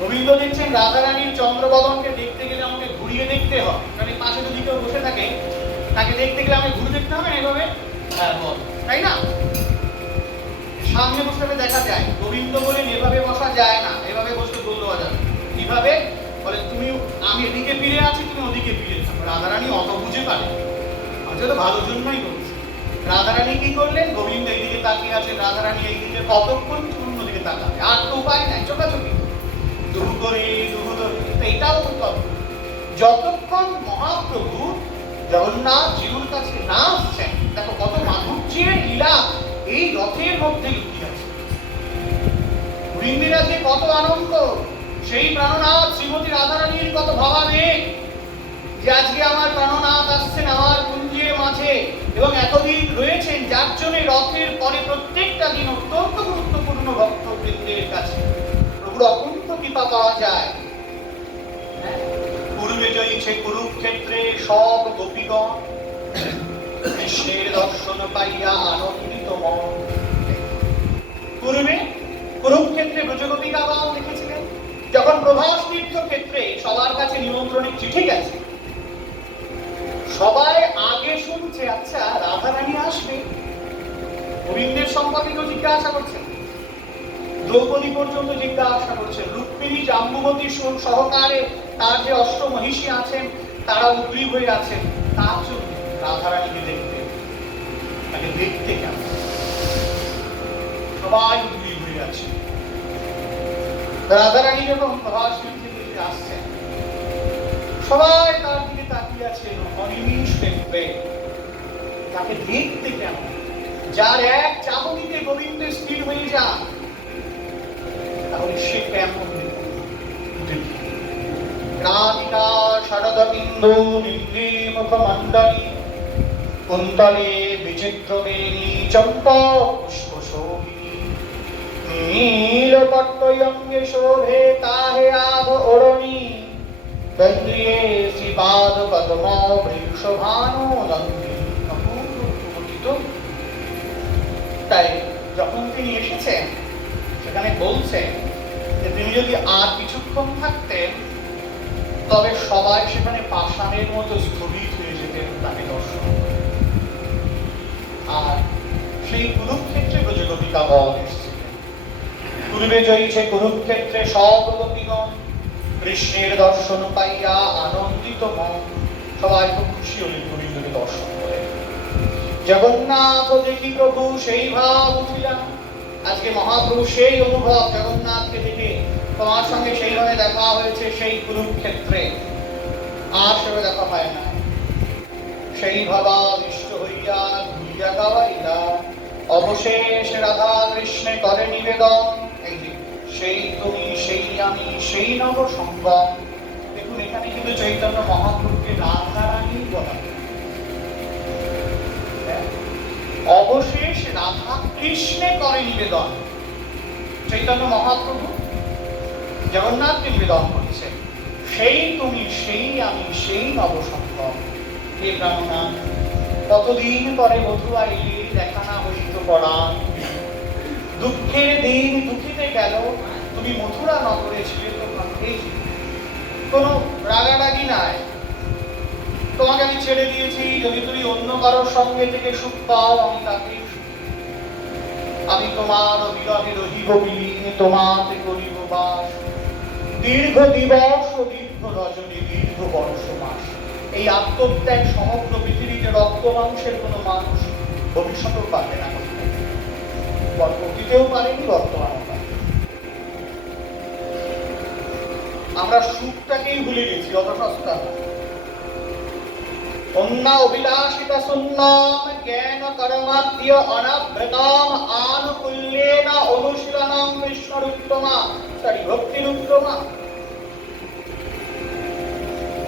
গোবিন্দ দেখছেন রাধারানীর চন্দ্রবদনকে দেখতে গেলে আমাকে ঘুরিয়ে দেখতে হবে, কারণ পাশে যদি কেউ বসে থাকে তাকে দেখতে গেলে আমাকে ঘুরে দেখতে হবে না, এভাবে, তাই না? সামনে বসলে দেখা যায়, গোবিন্দ বলেন এভাবে বসা যায় না, এভাবে বসতে বলতে যাবে। কিভাবে বলে? তুমি, আমি এদিকে ফিরে আছি, তুমি ওদিকে ফিরে থাকো। রাধারানী অত বুঝে পারে, আমি তো ভালোর জন্যই বলছি। রাধারানী কি করলেন? গোবিন্দ এইদিকে তাকিয়ে আছে, রাধারানী এইদিকে, কতক্ষণ অন্যদিকে তাকাবে, আর তো উপায় নাই, চোখাচোখি দুহু করে দুহু ধরে। এটাও তো যতক্ষণ মহাপ্রভু জগন্নাথ জীবন কাছে না আসছেন, দেখো কত মাধুর্যের লীলা এই রথের মধ্যে লুকিয়ে আছে। বৃন্দিরা যে কত আনন্দ, সেই প্রাণনাথ শ্রীমতী রাধারানীর কত ভাবাবেগ যে আজকে আমার প্রাণনাথ আসছেন আমার কুঞ্জের মাঝে, এবং এতদিন রয়েছেন, যার জন্য রথের পরে প্রত্যেকটা দিন অত্যন্ত গুরুত্বপূর্ণ ভক্তবৃন্দের কাছে প্রভুর অকুণ্ঠ কৃপা পাওয়া যায়। পূর্বে জয়ীছে কুরুক্ষেত্রে সব গোপীগণ, কৃষ্ণের দর্শন পাইয়া আনন্দিত মন। পূর্বে কুরুক্ষেত্রে ব্রজগোপিকাগণ দেখেছিলেন, যখন প্রভাস তীর্থ ক্ষেত্রে সবার কাছে নিমন্ত্রণের চিঠি গেছে, সবাই আগে শুনছে আচ্ছা রাধারানী আসবে, গোবিন্দের সম্পর্কে কেউ জিজ্ঞাসা করছেন, দ্রৌপদী পর্যন্ত জিজ্ঞাসা করছেন, রুক্মিণী জাম্বুবতী সহকারে তার যে অষ্টমহিষী আছেন তারা উদ্গ্রীব হয়ে আছেন তার জন্য রাধারানীকে দেখতে, তাকে দেখতে কেমন, সবাই উদ্গ্রীব হয়ে আছে। রাধারানী যখন প্রভাসপুরী থেকে আসছেন, সবাই তার দিকে তাকিয়ে আছেন অনিমিষ দেখবে, তাকে দেখতে কেমন, যার এক চাহনিতে গোবিন্দ স্থির হয়ে যান, তাহলে সে কেমন রাধিকা শারদবিন্দু নিম্নে মুখমণ্ডলী কুন্তলে বিচিত্র বেণী চম্পা পুষ্পশোভিনী নীলপট্টয়ঙ্গে শোভে তাহে আভ ওড়নি দন্দ্রিয়ে শ্রীপাদ পদ্ম বৃষভানু নন্দিনী। তাই যখন তিনি এসেছেন সেখানে বলছেন যে তিনি যদি আর কিছুক্ষণ থাকতেন তবে সবাই সেখানে পাষাণের মতো স্থবির হয়ে যেতেন তাকে দর্শন করে। আর সেই কুরুক্ষেত্রে ব্রজগোপিকা বধ এসেছিলেন। পূর্বে জয়ীছে কুরুক্ষেত্রে সব গোপীগণ, কৃষ্ণের দর্শন পাইয়া আনন্দিত মন, সবাই খুব খুশি হলেন গোবিন্দকে দর্শন করে। জগন্নাথ দেখি প্রভু সেই ভাব উঠিলাম। আজকে মহাপ্রভু সেই অনুভব, জগন্নাথকে দেখে তোমার সঙ্গে সেইভাবে দেখা হয়েছে সেই কুরুক্ষেত্রে, আর সেভাবে দেখা হয় না। সেই ভাবাবিষ্ট হইয়া ঘুরিয়া গাওয়াইলা অবশেষ রাধা কৃষ্ণে করে নিবেদন, সেই তুমি সেই আমি সেই নব সঙ্গম। দেখুন এখানে কিন্তু চৈতন্য মহাপ্রভুকে রাধারানী বলা, অবশেষ রাধা কৃষ্ণে করে নিবেদন। চৈতন্য মহাপ্রভু জগন্নাথকে নিবেদন করছে, সেই তুমি সেই আমি সেই নবসঙ্গম। হে প্রাণনাথ, কতদিন পরে বধূ আইলে দেখা না হইত পরাণ, দুঃখের দিন দুঃখিতে গেল তুমি মথুরা নগরে ছিলে তো ভাগ্যে, কোনো রাগারাগি নাই, তোমাকে আমি ছেড়ে দিয়েছি, যদি তুমি অন্য কারোর সঙ্গে থেকে সুখ পাও আমি তাকে, আমি তোমার বিরহে রহিব বিলীন, তোমাতে করিব বাস, দীর্ঘ দিবস ও দীর্ঘ রজনী দীর্ঘ বর্ষ মাস। এই আত্মত্যাগ সমগ্র পৃথিবীতে রক্ত মাংসের কোনো মানুষ ভবিষ্যতেও পারবে না, অতীতেও পারেনি, বর্তমানেও পারে। আমরা সুখটাকেই ভুলে গেছি, অত সস্তা না। অন্যা অভিলাষিতা শূন্যম জ্ঞান কর্মাদ্য অনাভৃতম আনুকূল্যেন অনুশীলনম বিষ্ণুরুত্তমা সরি ভক্তিরুত্তমা।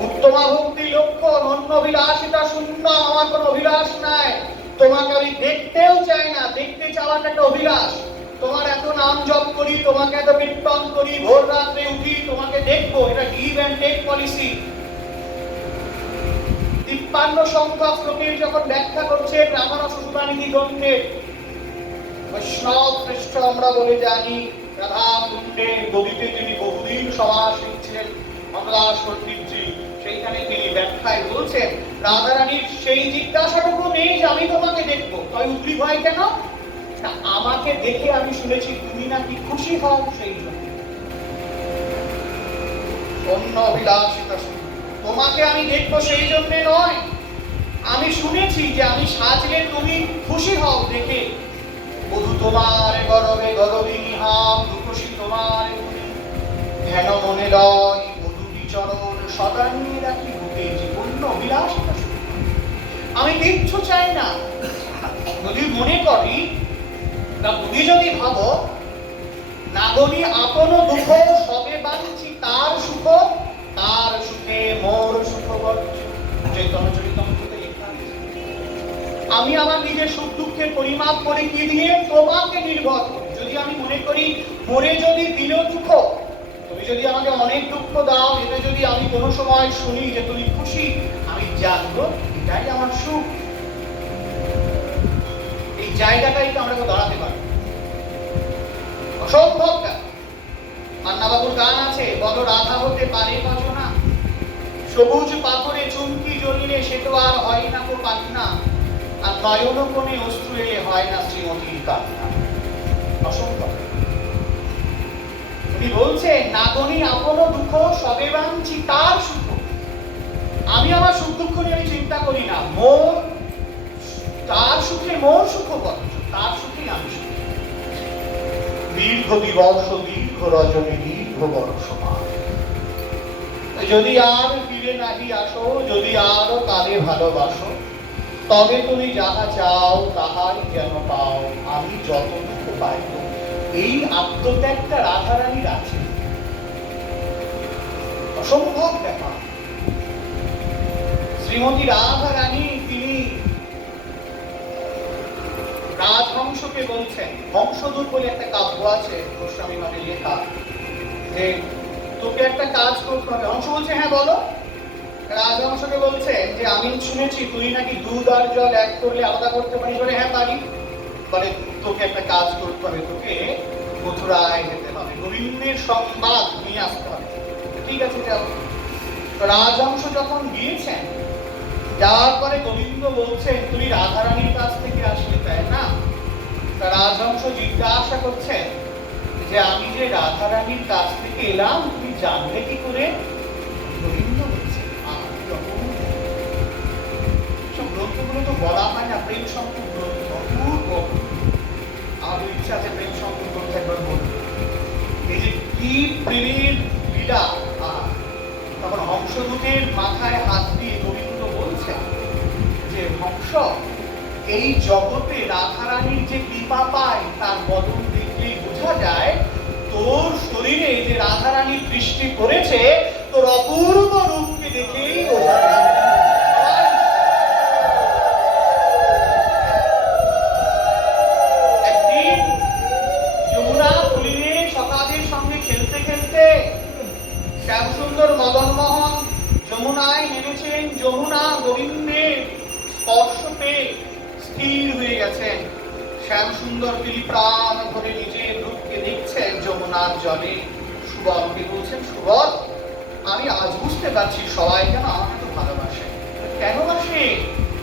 উত্তমা ভক্তি লক্ষ্য, অন্য অভিলাষিতা শূন্য, আমার কোনো অভিলাষ নাই, তোমাকে আমি দেখতেও চাই না, দেখতে চাওয়াটা একটা অভিলাষ। তোমার এত নাম জপ করি, তোমাকে এত কীর্তন করি, ভোর রাত্রে উঠি, তোমাকে দেখবো, এটা গিভ অ্যান্ড টেক পলিসি। 53 সংখ্যক শ্লোকের যখন ব্যাখ্যা করছে রামানুজ সুধানিধি গ্রন্থে, বৈষ্ণব শ্রেষ্ঠ আমরা বলে জানি, রাধা কুণ্ডে নদীতে তিনি বহুদিন সমাসীন ছিলেন মঙ্গলাস পণ্ডিতজি, সেইখানে তিনি ব্যাখ্যায় বলছেন রাধারানীর সেই জিজ্ঞাসাটুকু নেই যে আমি তোমাকে দেখবো, তাই উদ্গ্রীব হয় কেন না, আমাকে দেখে আমি শুনেছি তুমি নাকি খুশি হও, সেই জন্য। অন্য অভিলাষিতা তোমাকে আমি দেখবো সেই জন্য নয়, আমি শুনেছি যে আমি সাজলে তুমি খুশি হও দেখে। বধূ তোমার গরবে গরবিনী হাম, দুখুশি তোমার ধ্যান মনে লয়, বধূটি চরণ সদা নিয়ে রাখি বুকে, যে অন্য অভিলাষিতা। আমি কিচ্ছু চাই না, যদি মনে করি না, তুমি যদি ভাবো নাগনি আপন দুঃখ সবে বাঞ্ছি তার সুখ, তার সুখে মোর সুখ বর্জ্য। চৈতন্য চরিতামৃতে লেখা আছে। আমি আমার নিজের সুখ দুঃখের পরিমাপ করে কি দিয়ে তোমাকে নির্ভর করি। যদি আমি মনে করি মরে যদি দিল দুঃখ, তুমি যদি আমাকে অনেক দুঃখ দাও, এতে যদি আমি কোনো সময় শুনি যে তুমি খুশি, আমি জানবো এটাই আমার সুখ। এই জায়গাটাই তো আমরা দাঁড়াতে পারি, অসম্ভব। মান্নাবাবুর গান আছে, বলো রাধা হতে পারে কজনা, সবুজ পাথরে চুমকি জ্বলিলে সে তো আর হয় না কো পাখনা, আর নয়ন কোণে অশ্রু এলে হয় হয় না শ্রীমতীর কান্না, অসম্ভব। উনি বলছেন, নাগনি আপন দুঃখ সবে বাঞ্ছি তার সুখ। আমি আমার সুখ দুঃখ নিয়ে আমি চিন্তা করি না, মোর তার সুখে মোর সুখ বল, তার সুখে আমি সুখ। দীর্ঘ দিবস দীর্ঘ রজনী দীর্ঘ বর্ষমান, যদি আর ফিরে নাহি আসো, যদি আরো কালে ভালোবাসো, তবে তুমি যাহা চাও তাহাই যেন পাও, আমি যতটুকু পাইব। এই আত্মত্যাগটা রাধারানীর আছে, অসম্ভব ব্যাপার। শ্রীমতী রাধারানী তিনি রাজহংসকে বলছেন, হংসদূত বলে একটা কাব্য আছে গোস্বামী মানে লেখা, যে তোকে একটা কাজ করতে হবে। হংস বলছে, হ্যাঁ বলো। রাজহংসকে বলছেন যে আমি শুনেছি তুই নাকি দুধ আর জল এক করলে আলাদা করতে পারিস। বলে হ্যাঁ পারি। বলে তোকে একটা কাজ করতে হবে, তোকে মথুরায় যেতে হবে, গোবিন্দের সংবাদ নিয়ে আসতে হবে। ঠিক আছে যাও। তো রাজহংস যখন গিয়েছেন, যাওয়ার পরে গোবিন্দ বলছেন তুই রাধারানীর কাছ থেকে আসলে, তাই না? রাজহংস জিজ্ঞাসা করছেন যে আমি যে রাধারানীর কাছ থেকে এলাম তুমি জানলে কি করে? গোবিন্দ বলছে সব গ্রন্থগুলো তো বলা হয় না, প্রেম সম্পর্ক গ্রন্থ অপূর্ব। আমাদের ইচ্ছা আছে প্রেম সম্পর্ক গ্রন্থ একবার বলবো, এই যে কি প্রেমের লীলা। তখন হংসদূতের মাথায় হাত দিয়ে গোবিন্দ বলছেন যে হংস, এই জগতে রাধারানীর যে কৃপা পায় তার বদল দেখলেই বোঝা যায় তোর শরীরে যে রাধারানী দৃষ্টি করেছে, তোর অপূর্ব রূপকে দেখেই বোঝা যায়। একদিন যমুনা পুলিনে সকালের সঙ্গে খেলতে খেলতে শ্যামসুন্দর মদনমোহন যমুনায় নেমেছেন। যমুনা গোবিন্দের স্পর্শ পেয়ে স্থির হয়ে গেছেন। শ্যামসুন্দর তিনি প্রাণ ভরে নিজের রূপকে দেখছেন যমুনার জলে। সুবলকে বলছেন, সুবল আমি আজ বুঝতে পারছি সবাই কেন আমাকে তো ভালোবাসে। কেন বাসে?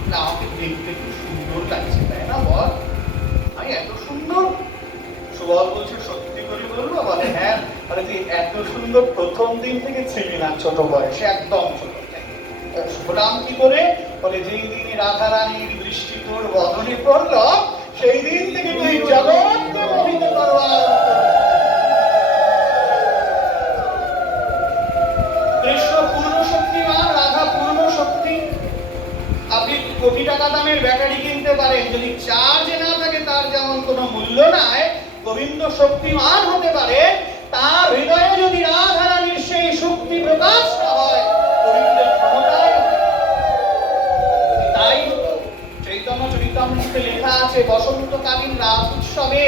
না, আমাকে দেখতে খুব সুন্দর লাগছে, তাই না বল? আমি এত সুন্দর? সুবল বলছে, সত্যি করে বলবো? বলে হ্যাঁ। বলে তুই এত সুন্দর প্রথম দিন থেকে ছিলি না, ছোট বয়সে, একদম ছোট। বললাম কি করে? বলে যেই দিনে রাধারানীর দৃষ্টি তোর বদনে পড়ল, সেই দিন থেকে তুই জগৎকে মোহিত করবার। কৃষ্ণ পূর্ণ শক্তিমান, রাধা পূর্ণ শক্তি। আপনি কোটি টাকা দামের ব্যাটারি কিনতে পারেন, যদি চার্জ না থাকে তার যেমন কোনো মূল্য নাই। গোবিন্দ শক্তিমান হতে পারে, তার হৃদয়ে যদি রাধারানীর সেই শক্তি প্রকাশ না হয়, গোবিন্দের ক্ষমতায় তাই হতো। চৈতন্য চরিতামৃতে লেখা আছে, বসন্তকালীন রাত উৎসবে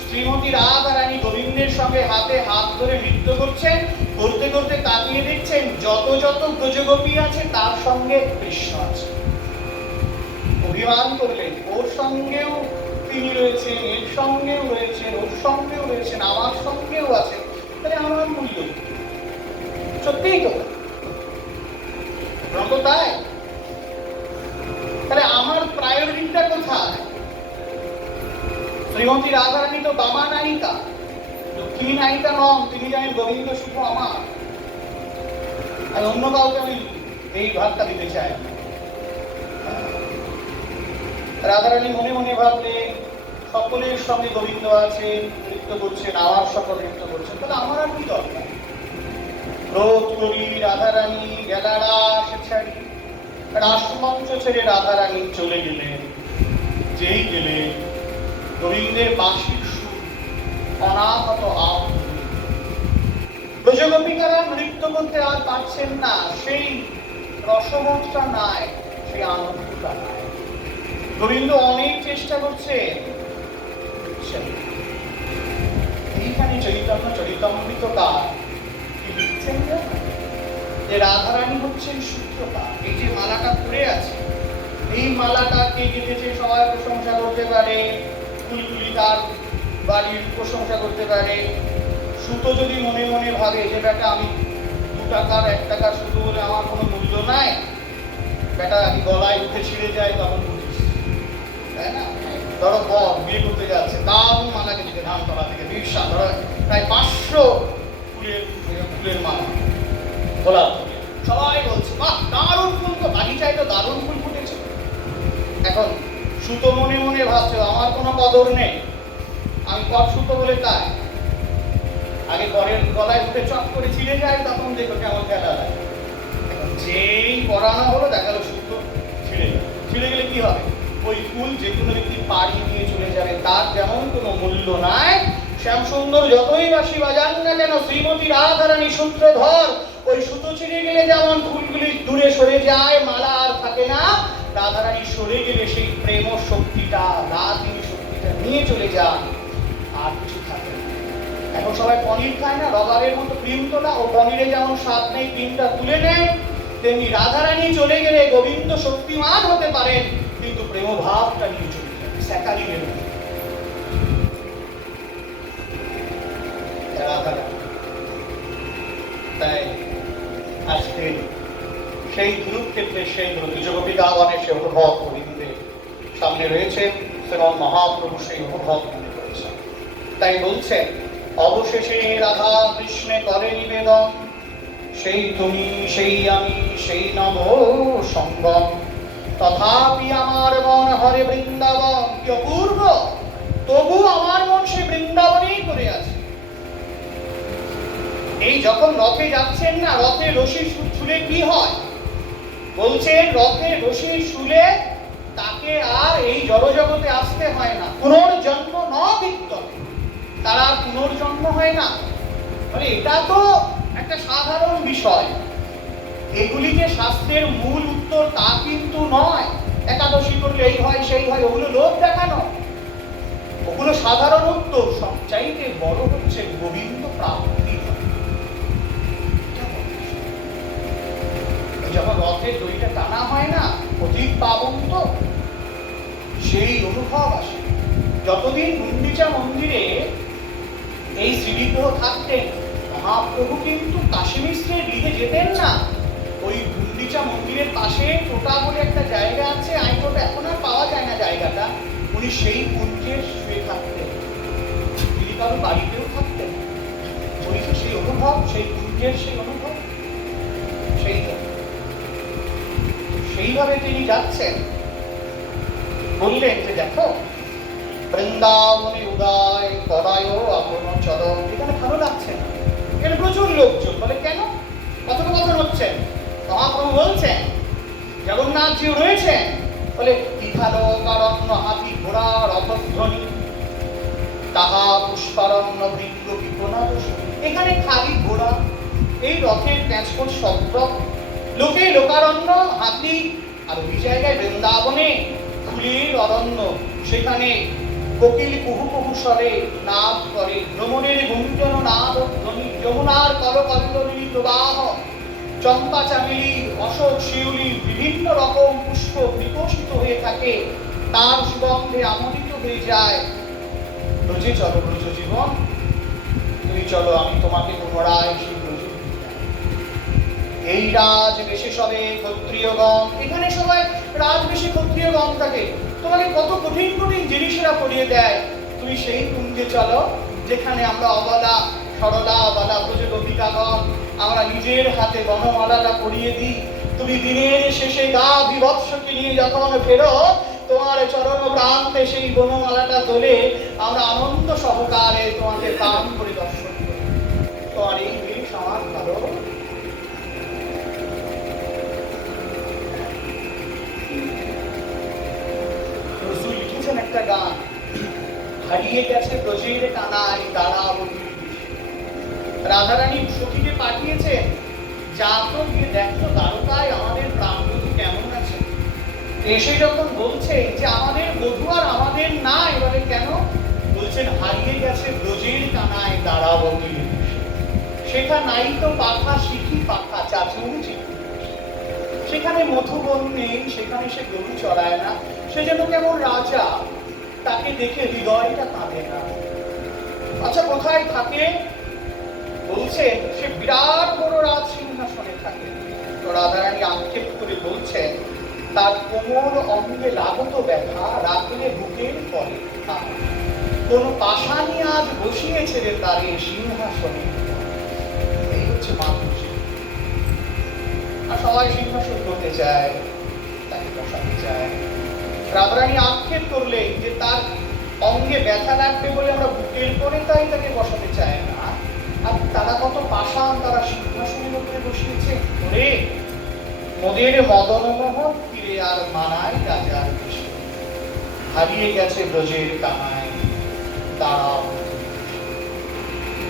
শ্রীমতী রাধারানী গোবিন্দের সঙ্গে হাতে হাত ধরে নৃত্য করছেন। করতে করতে তাকিয়ে দেখছেন যত যত ব্রজগোপী আছে তার সঙ্গে কৃষ্ণ আছে। অভিমান করলেন, ওর সঙ্গেও তিনি রয়েছেন, এর সঙ্গেও রয়েছেন, ওর সঙ্গেও রয়েছেন, আমার সঙ্গেও আছে, তাহলে আমার মূল্য। সত্যিই তো তাই। তাহলে আমার প্রায়োরিটিটা কোথায়? শ্রীমতী রাধারানী তো বামা নায়িকা, দক্ষিণী নায়িকা নন। তিনি জানেন গোবিন্দ শুধু আমার, আর অন্য কাউকে আমি এই ভাবটা দিতে চাই না। রাধারানী মনে মনে ভাবলেন সকলের সঙ্গে গোবিন্দ আছেন, নৃত্য করছেন, আমার সকল নৃত্য করছেন, তাহলে আমার আর কি দরকার? রোধ করি রাধারানী গেলারা সে ছাড়ি। রাষ্ট্রমঞ্চ ছেড়ে রাধারানী চলে গেলেন। যেই গেলেন গোবিন্দের বাঁশির সুর অনাহত আহত। ব্রজগোপিকারা নৃত্য করতে আর পারছেন না, সেই রসবোধটা নাই, সেই আনন্দটা নাই। গোবিন্দ অনেক চেষ্টা করছেন। এইখানে চৈতন্য চরিতামৃতকার কি লিখছেন যে রাধারানী হচ্ছেন সূত্রকার। এই যে মালাটা পড়ে আছে, এই মালাটা কে গেঁথেছে সবাই প্রশংসা করতে পারে, কুলকুলি তার বাড়ির প্রশংসা করতে পারে। সুতো যদি মনে মনে ভাবে যে বেটা আমি 2 টাকার 1 টাকার সুতো বলে আমার কোনো মূল্য নাই, বেটা আমি গলায় উঠে ছিঁড়ে যায়, তখন বুঝিস, তাই না? ধরো বর বিয়ে করতে যাচ্ছে, দারুণ মালা কিনছে ধানতলা থেকে, বিশাল ধরো প্রায় 500 ফুলের মালা, গোলাপ ফুলের। সবাই বলছে বাহ দারুণ ফুল, তো বাগিচায় তো দারুণ ফুল ফুটেছে। এখন সুতো মনে মনে ভাবছে আমার কোনো কদর নেই, আমি কর সুতো বলে তাই আগে পরের গলায় উঠে চট করে ছিঁড়ে যায়, তখন দেখো কেমন খেলা লাগে। যেই পরানো হলো দেখা গেল সুতো ছিঁড়ে গেল। ছিঁড়ে গেলে কি হবে? ওই ফুল যে কোনো ব্যক্তি পাড়ি নিয়ে চলে যাবে, তার যেমন কোনো মূল্য নাই। শ্যামসুন্দর যতই বাঁশি বাজান না কেন, শ্রীমতী রাধারানী সূত্রধর, ওই সুতো ছিঁড়ে গেলে যেমন ফুলগুলি দূরে সরে যায়, মালা আর থাকে না, রাধারানী সরে গেলে সেই প্রেম শক্তিটা, রাগিনী শক্তিটা নিয়ে চলে যায়, আর কিছু থাকে না। এখন সবাই পনির খায় না, রবারের মতো ক্রিম তোলা, ও পনিরে যেমন স্বাদ নেই, ক্রিমটা তুলে নেয়, তেমনি রাধারানী চলে গেলে গোবিন্দ শক্তিমান হতে পারেন, কিন্তু প্রেম ভাবটা নিয়ে চলে যায় স্যাকারিনের মতো। তাই আজকে সেই গুরুক্ষেত্রে সেই জগপিতাগণের সে অনুভব করিতে সামনে রয়েছেন শ্রীমন মহাপ্রভু, সেই অনুভব মনে করেছেন। তাই বলছেন অবশেষে রাধা কৃষ্ণে করে নিবেদন, সেই তুমি সেই আমি সেই নব সঙ্গম, তথাপি আমার মন হরে বৃন্দাবন। কি অপূর্ব! তবু আমার মন সে বৃন্দাবনেই করে আছে। এই যখন রথে যাচ্ছেন না, রথে রশি শুলে কি হয় বলছেন, রথে রশি শুলে তাকে আর এই জড়জগতে আসতে হয় না, পুনর্জন্ম ন বিদ্যতে, তার আর পুনর্জন্ম হয় না। মানে এটা তো একটা সাধারণ বিষয়, এগুলি যে শাস্ত্রের মূল উত্তর তা কিন্তু নয়। একাদশী করলে এই হয় সেই হয়, ওগুলো লোক দেখানো, ওগুলো সাধারণ উত্তর। সবচাইতে বড় হচ্ছে গোবিন্দ প্রাপ্তি। যখন রথের দড়িটা টানা হয় না, অধিক পাবন তো সেই অনুভব আসে। যতদিন গুন্ডিচা মন্দিরে এই শ্রীবিগ্রহ থাকতেন, মহাপ্রভু কিন্তু কাশী মিশ্রের গৃহে যেতেন না। ওই গুন্ডিচা মন্দিরের পাশে টোটা বলে একটা জায়গা আছে, আইটোটা এখন আর পাওয়া যায় না জায়গাটা, উনি সেই কুঞ্জে শুয়ে থাকতেন। তিনি কারো বাড়িতেও থাকতেন। ওই যে সেই অনুভব, সেই কুঞ্জের সেই অনুভব, সেইভাবে তিনি যাচ্ছেন। বললেন যে দেখো বৃন্দাবনে উদয় করায় আপন চরণ, এখানে ভালো লাগছে না, এখানে প্রচুর লোকজন। বলে কেন? কথোপকথন হচ্ছে। মহাপ্রভু বলছেন জগন্নাথজি রয়েছেন, বলে ইথালোকারণ্য হাতি ঘোড়া রথধ্বনি, তাহা পুষ্পারণ্য বৃক্ষ বিপনাদ। এখানে খালি ঘোড়া, এই রথের প্যাঁচকোট শব্দ, লোকে লোকারণ্য হাতি, আর ওই জায়গায় বৃন্দাবনে ফুলের অরণ্য, সেখানে কোকিল কুহু কুহু স্বরে নাদ করে, ভ্রমণের গুঞ্জন নাদ ধ্বনি, যমুনার কলকল্লোলী প্রবাহ, চম্পা চামেলি অশোক শিউলি বিভিন্ন রকম পুষ্প বিকশিত হয়ে থাকে, তার সুগন্ধে আমোদিত হয়ে যায়। ব্রজে চলো ব্রজ জীবন, তুমি চলো আমি তোমাকে পুনরায় সেই ব্রজে। এই রাজবেশে সবে ক্ষত্রিয়গণ, এখানে সবাই রাজবেশে ক্ষত্রিয়গণ থাকে, তোমাকে কত কঠিন কঠিন জিনিসেরা পড়িয়ে দেয়। তুমি সেই কুঞ্জে চলো যেখানে আমরা অবলা সরলা অবলা ব্রজ গোপিকাগণ আমরা নিজের হাতে বনমালাটা পরিয়ে দিই। তুমি দিনের শেষে গা বিভৎসকে নিয়ে যখন ফেরো, তোমার চরণ প্রান্তে সেই বনমালাটা তোলে আমরা আনন্দ সহকারে তোমাকে প্রাণ পরিদর্শন করি। তোমার এই জিনিস আমার ভালো। লিখেছেন একটা গান, হারিয়ে গেছে ব্রজের টানায় দাঁড়াবতী। রাধারানী সখীকে পাঠিয়েছেন, যা তো গিয়ে দেখো দ্বারকায় আমাদের প্রাণবধূ কেমন আছে। এসে যখন বলছে যে আমাদের বধূ আর আমাদের নাই, বলে কেন? বলছেন হারিয়ে গেছে ব্রজের টানায় দাঁড়াবতী। সেখানে নাই তো পাখা শিখি পাখা চাচুচি, সেখানে মধুবন নেই, সেখানে সে গরু চড়ায় না, সে যেন কেমন রাজা, তাকে দেখে হৃদয়টা কাঁদে না। আচ্ছা কোথায় থাকে? বলছেন সে বিরাট বড় রাজ সিংহাসনে থাকে। তো রাধারানী আক্ষেপ করে বলছেন তার কোমর অঙ্গে লাগত ব্যথা, রাখলে বুকের পরে কোন পাষাণী আজ বসিয়েছে রে তারে সিংহাসনে। এই হচ্ছে মানুষ। আর সবাই সিংহাসন করতে চায়, তাকে বসাতে চায়। রাধারানী আক্ষেপ করলেন যে তার অঙ্গে ব্যথা লাগবে বলে আমরা বুকের পরে তাই তাকে বসাতে চায় না। আর তারা কত পাষাণ, তারা সিংহাসনের উপরে বসিয়েছে। ওরে মোদের মদনমোহন ফিরে আর মানায় রাজার দেশে, হারিয়ে গেছে ব্রজের কানায় দাঁড়াও।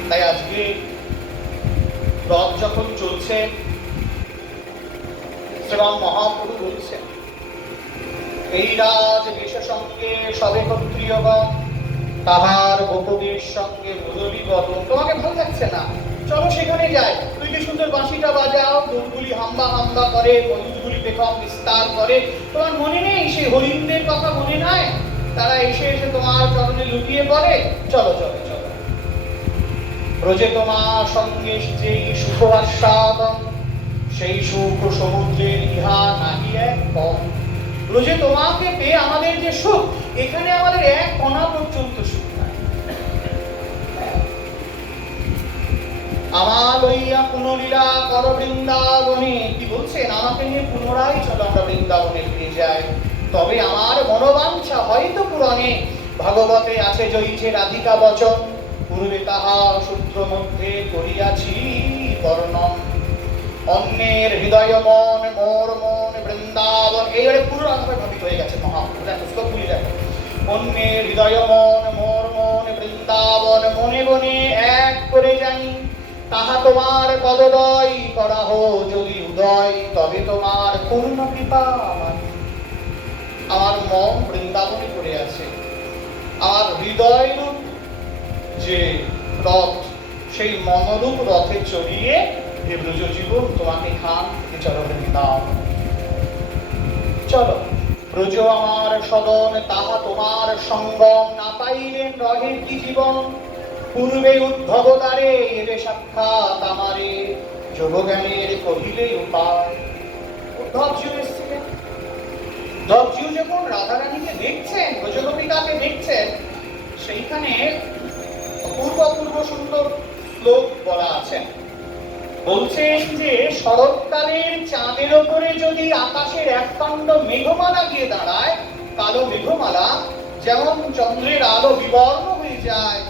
তাই আজকে রথ যখন চলছে, শ্রীরাম মহাপ্রভু বলছেন এই রাজ বেশ সঙ্গে সবে ক্ষত্রিয়গণ, তাহার গোপদের সঙ্গে মুরলী বদন। তোমাকে ভালো লাগছে না, চলো সেখানে যাই। তুই কি সুন্দর বাঁশিটা বাজাও, দোলগুলি হাম্বা হাম্বা করে, মধুগুলি বেগম বিস্তার করে। তোমার মনে নেই সেই হরিণদের কথা? মনে নাই তারা এসে এসে তোমার চরণে লুটিয়ে পড়ে? চলো চলো চলো। ব্রজে তোমার সঙ্গে যেই সুখ আস্বাদন, সেই সুখ সমুদ্রের ইহা নাহি এক কম। ব্রজে তোমাকে পেয়ে আমাদের যে সুখ, এখানে আমাদের এক কণা পর্যন্ত সুখ নাই। আমার লইয়া পুনলীলা কর বৃন্দাবনে। কি বলছেন? আমাকে নিয়ে পুনরায় চলো আমরা বৃন্দাবনে ফিরে যাই। তবে আমার মনোবাঞ্ছা হয়তো পুরাণে ভাগবতে আছে জয়ীছে রাধিকা বচন, পূর্বে তাহা সূত্র মধ্যে করিয়াছি বর্ণন। অন্যের হৃদয় মন মোর মন বৃন্দাবন। এইবারে পুরো রাধাভাবে ভাবিত হয়ে গেছে মহাপ্রভু। দেখো শ্লোকগুলি দেখো। অন্যের হৃদয় মন মোর মন বৃন্দাবন, মনে মনে এক করে জানি, তাহা তোমার পদদয় করাহ যদি উদয়, তবে তোমার পূর্ণ কৃপা আমার। আমার মন বৃন্দাবনে পড়ে আছে, আমার হৃদয় রূপ যে রথ, সেই মনোরূপ রথে চড়িয়ে হে ব্রজ জীবন তোমাকে খান থেকে চলো বৃন্দাবন। চলো ব্রজ আমার সদন, তাহা তোমার সঙ্গম, না পাইলেন রহে কি জীবন। পূর্বে উদ্ভব দ্বারে এলে সাক্ষাৎ আমারে, যোগজ্ঞানের কহিলে উপায়। উদ্ধবজিও এসেছিলেন। উদ্ধবজিও যখন রাধারানীকে দেখছেন, ব্রজগোপিকাকে দেখছেন, সেইখানে অপূর্ব অপূর্ব সুন্দর শ্লোক বলা আছে। বলছেন যে শরৎকালের চাঁদের ওপরে যদি আকাশের এক খণ্ড মেঘমালা গিয়ে দাঁড়ায়, কালো মেঘমালা, যেমন চন্দ্রের আলো বিবর্ণ হয়ে যায়,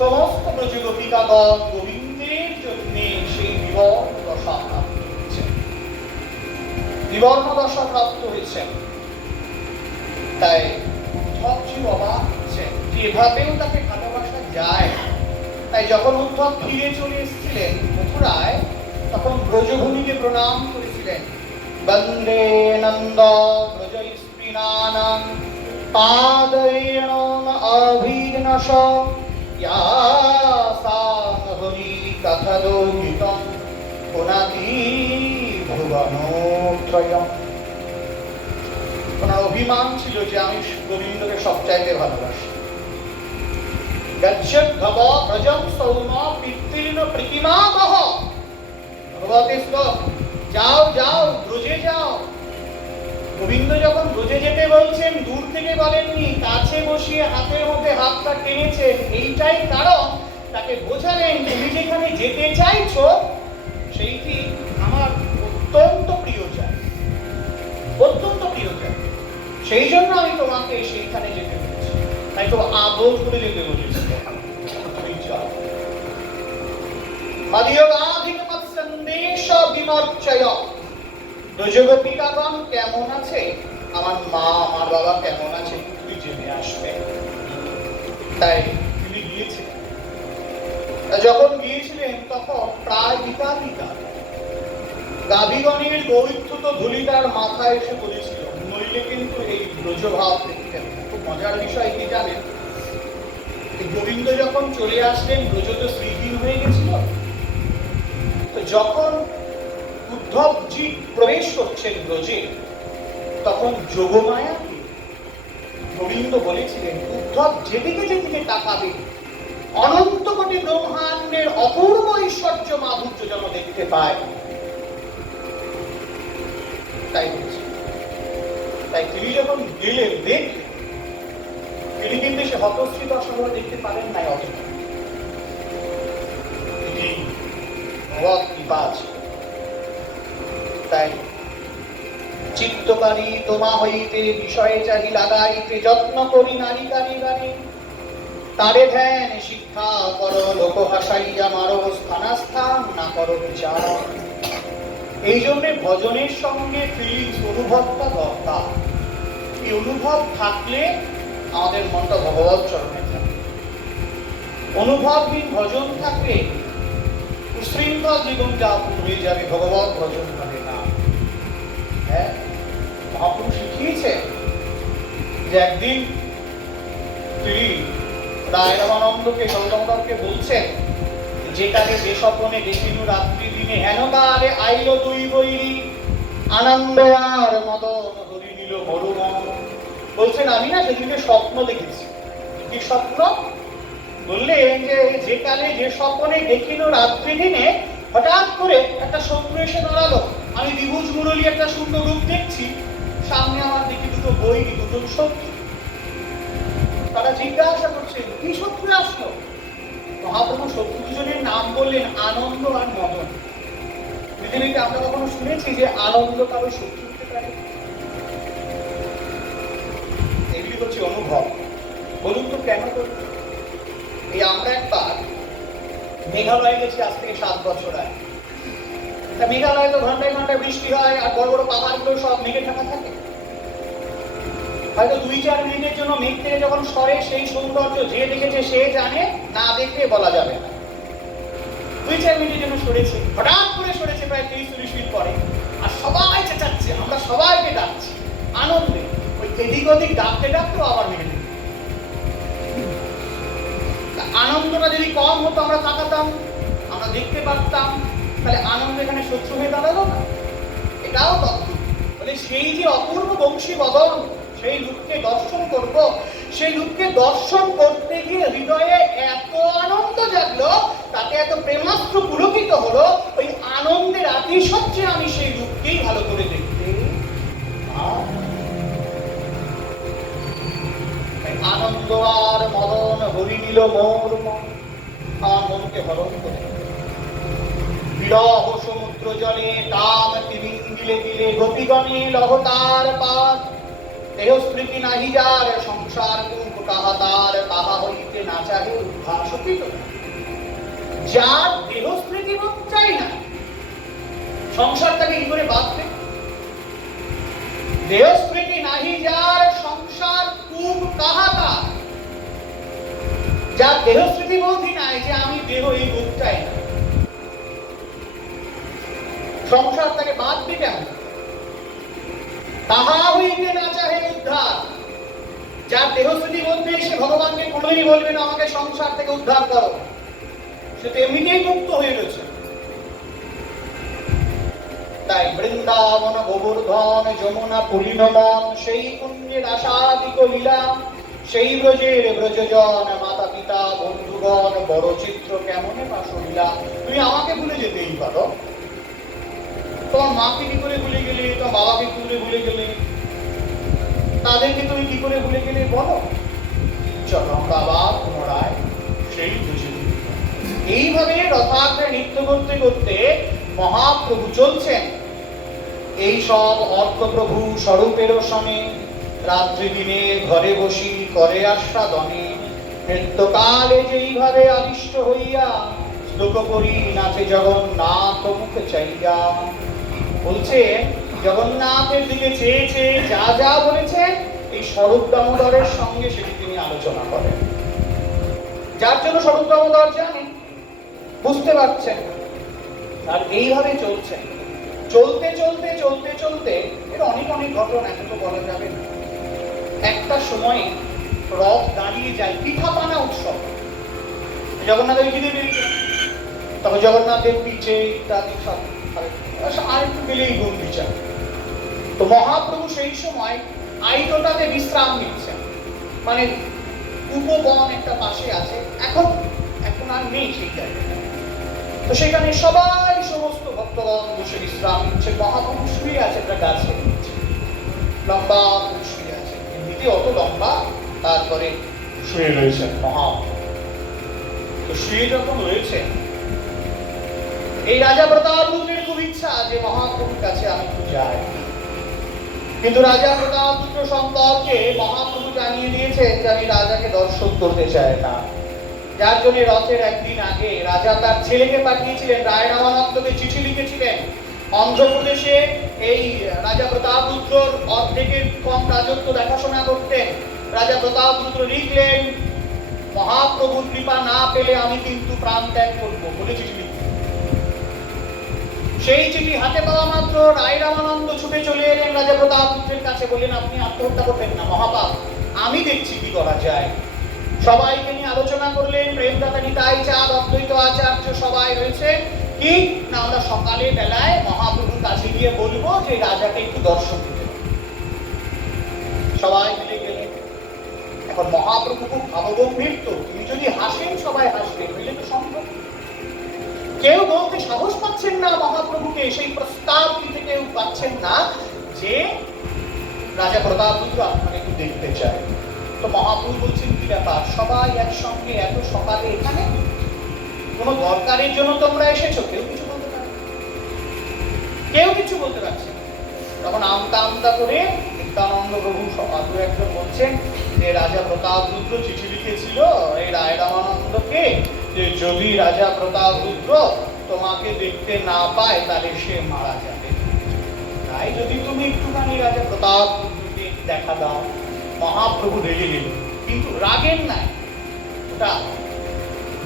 সমস্ত ব্রজগোপিকাগণ গোবিন্দের জন্য সেই বিবর্ণ দশা প্রাপ্ত হয়েছে, বিবর্ণ দশা প্রাপ্ত হয়েছে। তাই উদ্ধবজি অবাক হচ্ছেন যে এভাবেও তাকে ভালোবাসা যায়। তাই যখন উদ্ধব ফিরে চলে এসেছিলেন মথুরায়, তখন ব্রজভূমিকে প্রণাম করেছিলেন। বন্দে নন্দ ব্রজস্পিনানাং পাদয়েন অভিঘ্নশ, ইয়াসাং হরি কথলোকিতং পুনাতি ভুবনোত্রয়ম। ওনার অভিমান ছিল যে আমি গোবিন্দকে সবচাইতে ভালোবাসি। গচ্ছত ভব ব্রজম সৌম পিতৃণ প্রতিমাবহ। ভগবতের শ্লোক, যাও যাও ব্রজে যাও। গোবিন্দ যখন ব্রজে যেতে বলছেন, দূর থেকে বলেননি, কাছে বসিয়ে হাতের মধ্যে হাতটা টেনেছেন। এইটাই কারণ, তাকে বোঝালেন তুমি যেখানে যেতে চাইছো সেইটি আমার অত্যন্ত প্রিয় চাই, অত্যন্ত প্রিয় চাই। সেই জন্য আমি তোমাকে সেইখানে যেতে বলেছি। তাই তো আদর করে যেতে বলেছি। তুমি যাও। ব্রজগোপিকাগণ কেমন আছে, আমার মা আমার বাবা কেমন আছে, তুই জেনে আসবে। তাই তিনি গিয়েছিলেন। যখন গিয়েছিলেন তখন প্রায় বিকাল বিকাল। গাভীগণের গৌরীচ্যুত ধূলি তার মাথায় এসে পড়েছিল, নইলে কিন্তু এই ব্রজভাব দেখতেন। খুব মজার বিষয় কি জানেন, গোবিন্দ যখন চলে আসলেন, ব্রজ তো শ্রীহীন হয়ে গেছিল। তো যখন উদ্ধবজি প্রবেশ করছেন ব্রজে, তখন যোগমায়াকে গোবিন্দ বলেছিলেন, উদ্ধব যেদিকে যেদিকে তাকাবে অনন্ত কোটি ব্রহ্মাণ্ডের অপূর্ব ঐশ্বর্য মাধুর্য যেন দেখতে পায়। তাই বলছি তাই তিনি যখন গেলেন দেখলেন, তিনি কিন্তু সে হতশ্রী দশাগুলো দেখতে পারেন নাই অতটা। তিনি ভগবৎ কৃপা আছে। তাই চিত্তকারী তোমা হইতে বিষয়ে চাহি লাগাইতে যত্ন করি নারী কারি গানে, তারে ধ্যান শিক্ষা করো লোক হাসাইয়া মারো স্থানাস্থান না করো বিচার। এই জন্য ভজনের সঙ্গে ফিলিংস অনুভবটা দরকার। এই অনুভব থাকলে আমাদের মনটা ভগবৎ চরণে থাকে। অনুভবহীন ভজন থাকলে উশৃঙ্খল জীবন যাপন হয়ে যাবে, ভগবৎ ভজন হবে না। হ্যাঁ, মহাপ্রভু শিখিয়েছে যে একদিন তিনি রায় রামানন্দকে গৌতমকে বলছেন, যেখানে যে স্বপনে দেখিনু রাত্রি দিনে হেন কালে আইল দুই বৈরী আনন্দ আর মদন হরি নিল মরুমন। বলছেন আমি না সেদিকে স্বপ্ন দেখেছি। কি স্বপ্ন? বললেন যে যে কালে যে স্বপ্নে দেখিনু রাত্রি দিনে হঠাৎ করে একটা শত্রু এসে দাঁড়ালো, আমি দ্বিভুজ মুরলী একটা সুন্দর রূপ দেখছি, সামনে আমার দেখি দুটো বৈরী, দুজন শত্রু। তারা জিজ্ঞাসা করছে কি শত্রু আসলো? মহাপ্রভু শত্রু দুজনের নাম বললেন আনন্দ আর মদন। পৃথিবীতে আমরা কখনো শুনেছি যে আনন্দ কারো শত্রু হতে পারে? এগুলি হচ্ছে অনুভব। বলুন তো কেন করবো? এই আমরা একবার মেঘালয়ে গেছি আজ থেকে 7 বছর আগে। মেঘালয়ে তো ঘন্টায় ঘন্টায় বৃষ্টি হয়, আর বড় বড় পাহাড়গুলো সব মেঘে ঢাকা থাকে। হয়তো 2-4 মিনিটের জন্য মেঘ থেকে যখন সরে, সেই সৌন্দর্য যে দেখেছে সে জানে, না দেখলে বলা যাবে না। 2-4 মিনিটের জন্য সরেছে, হঠাৎ করে সরেছে প্রায় 30-40 মিনিট পরে, আর সবাই চেঁচাচ্ছে, আমরা সবাইকে ডাকছি আনন্দে। ওই এদিক ওদিক ডাকতে ডাকতেও আবার মেঘে নেই। আনন্দটা যদি কম হতো, আমরা তাকাতাম, আমরা দেখতে পারতাম, তাহলে আনন্দ এখানে শত্রু হয়ে দাঁড়ালো না। এটাও তত্ত্ব। বলে সেই যে অপূর্ব বংশী বদন, সেই রূপকে দর্শন করব, সেই রূপকে দর্শন করতে গিয়ে হৃদয়ে এত আনন্দ জাগলো, তাতে এত প্রেমাস্ত্র পুলকিত হলো, ওই আনন্দের আতিশয্যে আমি সেই রূপকেই ভালো করে দেখতে। আনন্দ আর মদন হরি নিল মোর মন, আমার মনকে হরণ করে। বিরহ সমুদ্র জলে কাম তিমিঙ্গিলে দিলে গোপীগণে লহতার পাত, দেহ স্মৃতি নাহি যার সংসার কুঙ্ক কাহা তার, তাহা হইতে না চাহে উদ্ভাসিত। যার দেহ স্মৃতি বোধ চাই না, সংসারটাকে কি করে বাঁধবে? দেহ স্মৃতি নাহি যার সংসার কুঙ্ক কাহা তার, যার দেহ স্মৃতি বোধই নাই যে আমি দেহ, এই বোধ চাই না, সংসার তাকে বাঁধবে কেমন? তাহা হইতে না চাহে উদ্ধার, যার দেহস্থিতি বলবে সে ভগবানকে কোনোদিনই বলবে না আমাকে সংসার থেকে উদ্ধার করো, সে তো এমনিতেই মুক্ত হয়ে গেছে। তাই বৃন্দাবন গোবর্ধন যমুনা পুলিনমন, সেই কুঞ্জের আশাদিক লীলা, সেই ব্রজের ব্রজজন মাতা পিতা বন্ধুগণ, বড় চিত্র কেমনে বাসলীলা। তুমি আমাকে ভুলে যেতেই পারো, তোমার মাকে কি করে ভুলে গেলে, তোমার বাবাকে কি করে ভুলে গেলে, তাদেরকে তুমি কি করে ভুলে গেলে বলো। চলো আমরা আবার পুনরায় সেই বুঝে। এইভাবে রথাগ্রে নৃত্য করতে করতে মহাপ্রভু চলছেন। এই সব অর্থপ্রভু স্বরূপের সনে, রাত্রি দিনে ঘরে বসি করে আস্বাদনে, নৃত্যকালে যেইভাবে আবিষ্ট হইয়া শ্লোক করি নাচে জগন্নাথ মুখ চাইয়া। বলছে জগন্নাথের দিকে চেয়ে চেয়ে যা যা বলেছেন, এই স্বরূপ দামোদরের সঙ্গে সেটি তিনি আলোচনা করেন। যার জন্য স্বরূপ দামোদর জানেন, বুঝতে পারছেন, আর এইভাবে চলছেন। চলতে চলতে চলতে চলতে এর অনেক অনেক ঘটনা এখন তো বলা যাবে না। একটা সময়ে রথ দাঁড়িয়ে যায়, পিঠাপানা উৎসব। জগন্নাথের ঘিরে বেরিয়ে, তবে জগন্নাথের পিঠে ইত্যাদি সব আর একটু গেলেই গুন্ডিচা। তো মহাপ্রভু সেই সময় আইটোটাতে বিশ্রাম নিচ্ছেন, মানে উপবন একটা পাশে আছে, এখন আর নেই সেই জায়গাটা। তো সেখানে সবাই সমস্ত ভক্তগণ বসে বিশ্রাম নিচ্ছে, মহাপ্রভু শুয়ে আছে একটা গাছের নিচে। লম্বা করে শুয়ে আছে, এমনিতে অত লম্বা, তারপরে শুয়ে রয়েছেন মহাপ্রভু। তো শুয়ে যখন রয়েছে, এই রাজা প্রতাপরুদ্রের খুব ইচ্ছা যে মহাপ্রভুর কাছে আমি একটু যাই, কিন্তু রাজা প্রতাপরুদ্র সম্পর্কে মহাপ্রভু জানিয়ে দিয়েছে যে আমি রাজাকে দর্শন করতে চাই না। যার জন্য রথের একদিন আগে রাজা তার ছেলেকে পাঠিয়েছিলেন, রায় রামানন্দকে চিঠি লিখেছিলেন। অন্ধ্রপ্রদেশে এই রাজা প্রতাপরুদ্রর অর্ধেকের কম রাজত্ব দেখাশোনা করতেন। রাজা প্রতাপরুদ্র লিখলেন, মহাপ্রভুর কৃপা না পেলে আমি কিন্তু প্রাণ ত্যাগ করবো বলে চিঠি লিখলেন। সেই চিঠি হাতে পাওয়া মাত্র রায় রামানন্দ ছুটে চলে এলেন রাজা প্রতাপরুদ্রের কাছে, বললেন আপনি আত্মহত্যা করবেন না মহাপাপ, আমি দেখছি কি করা যায়। সবাইকে নিয়ে আলোচনা করলেন, প্রেমদাতা নিতাই চাঁদ, অদ্বৈত আচার্য সবাই রয়েছে। কি না, আমরা সকালে বেলায় মহাপ্রভুর কাছে গিয়ে বলবো যে রাজাকে একটু দর্শন দিতে। সবাই মিলে গেলেন। এখন মহাপ্রভু খুব ভাবগম্ভীর, তো তিনি যদি হাসেন সবাই হাসবেন, বুঝলে তো সম্ভব। কেউ বলতে সাহস পাচ্ছেন না মহাপ্রভুকে, সেই প্রস্তাব দিতে কেউ পাচ্ছেন না যে রাজা প্রতাপরুদ্র আপনাকে একটু দেখতে চায়। তো মহাপ্রভু বলছেন, কি ব্যাপার সবাই একসঙ্গে এত সকালে এখানে, কোন দরকারের জন্য তোমরা এসেছো? কেউ কিছু বলতে পারে, কেউ কিছু বলতে পারছে। তখন আমতা আমতা করে নিত্যানন্দ প্রভু আরো একজন বলছেন যে রাজা প্রতাপরুদ্র চিঠি লিখেছিল এই রায় রামানন্দকে যে যদি রাজা প্রতাপরুদ্র তোমাকে দেখতে না পায় তাহলে সে মারা যাবে, তাই যদি তুমি একটুখানি রাজা প্রতাপরুদ্রকে দেখা দাও। মহাপ্রভু রেগে গেলেন, কিন্তু রাগেন নাই, ওটা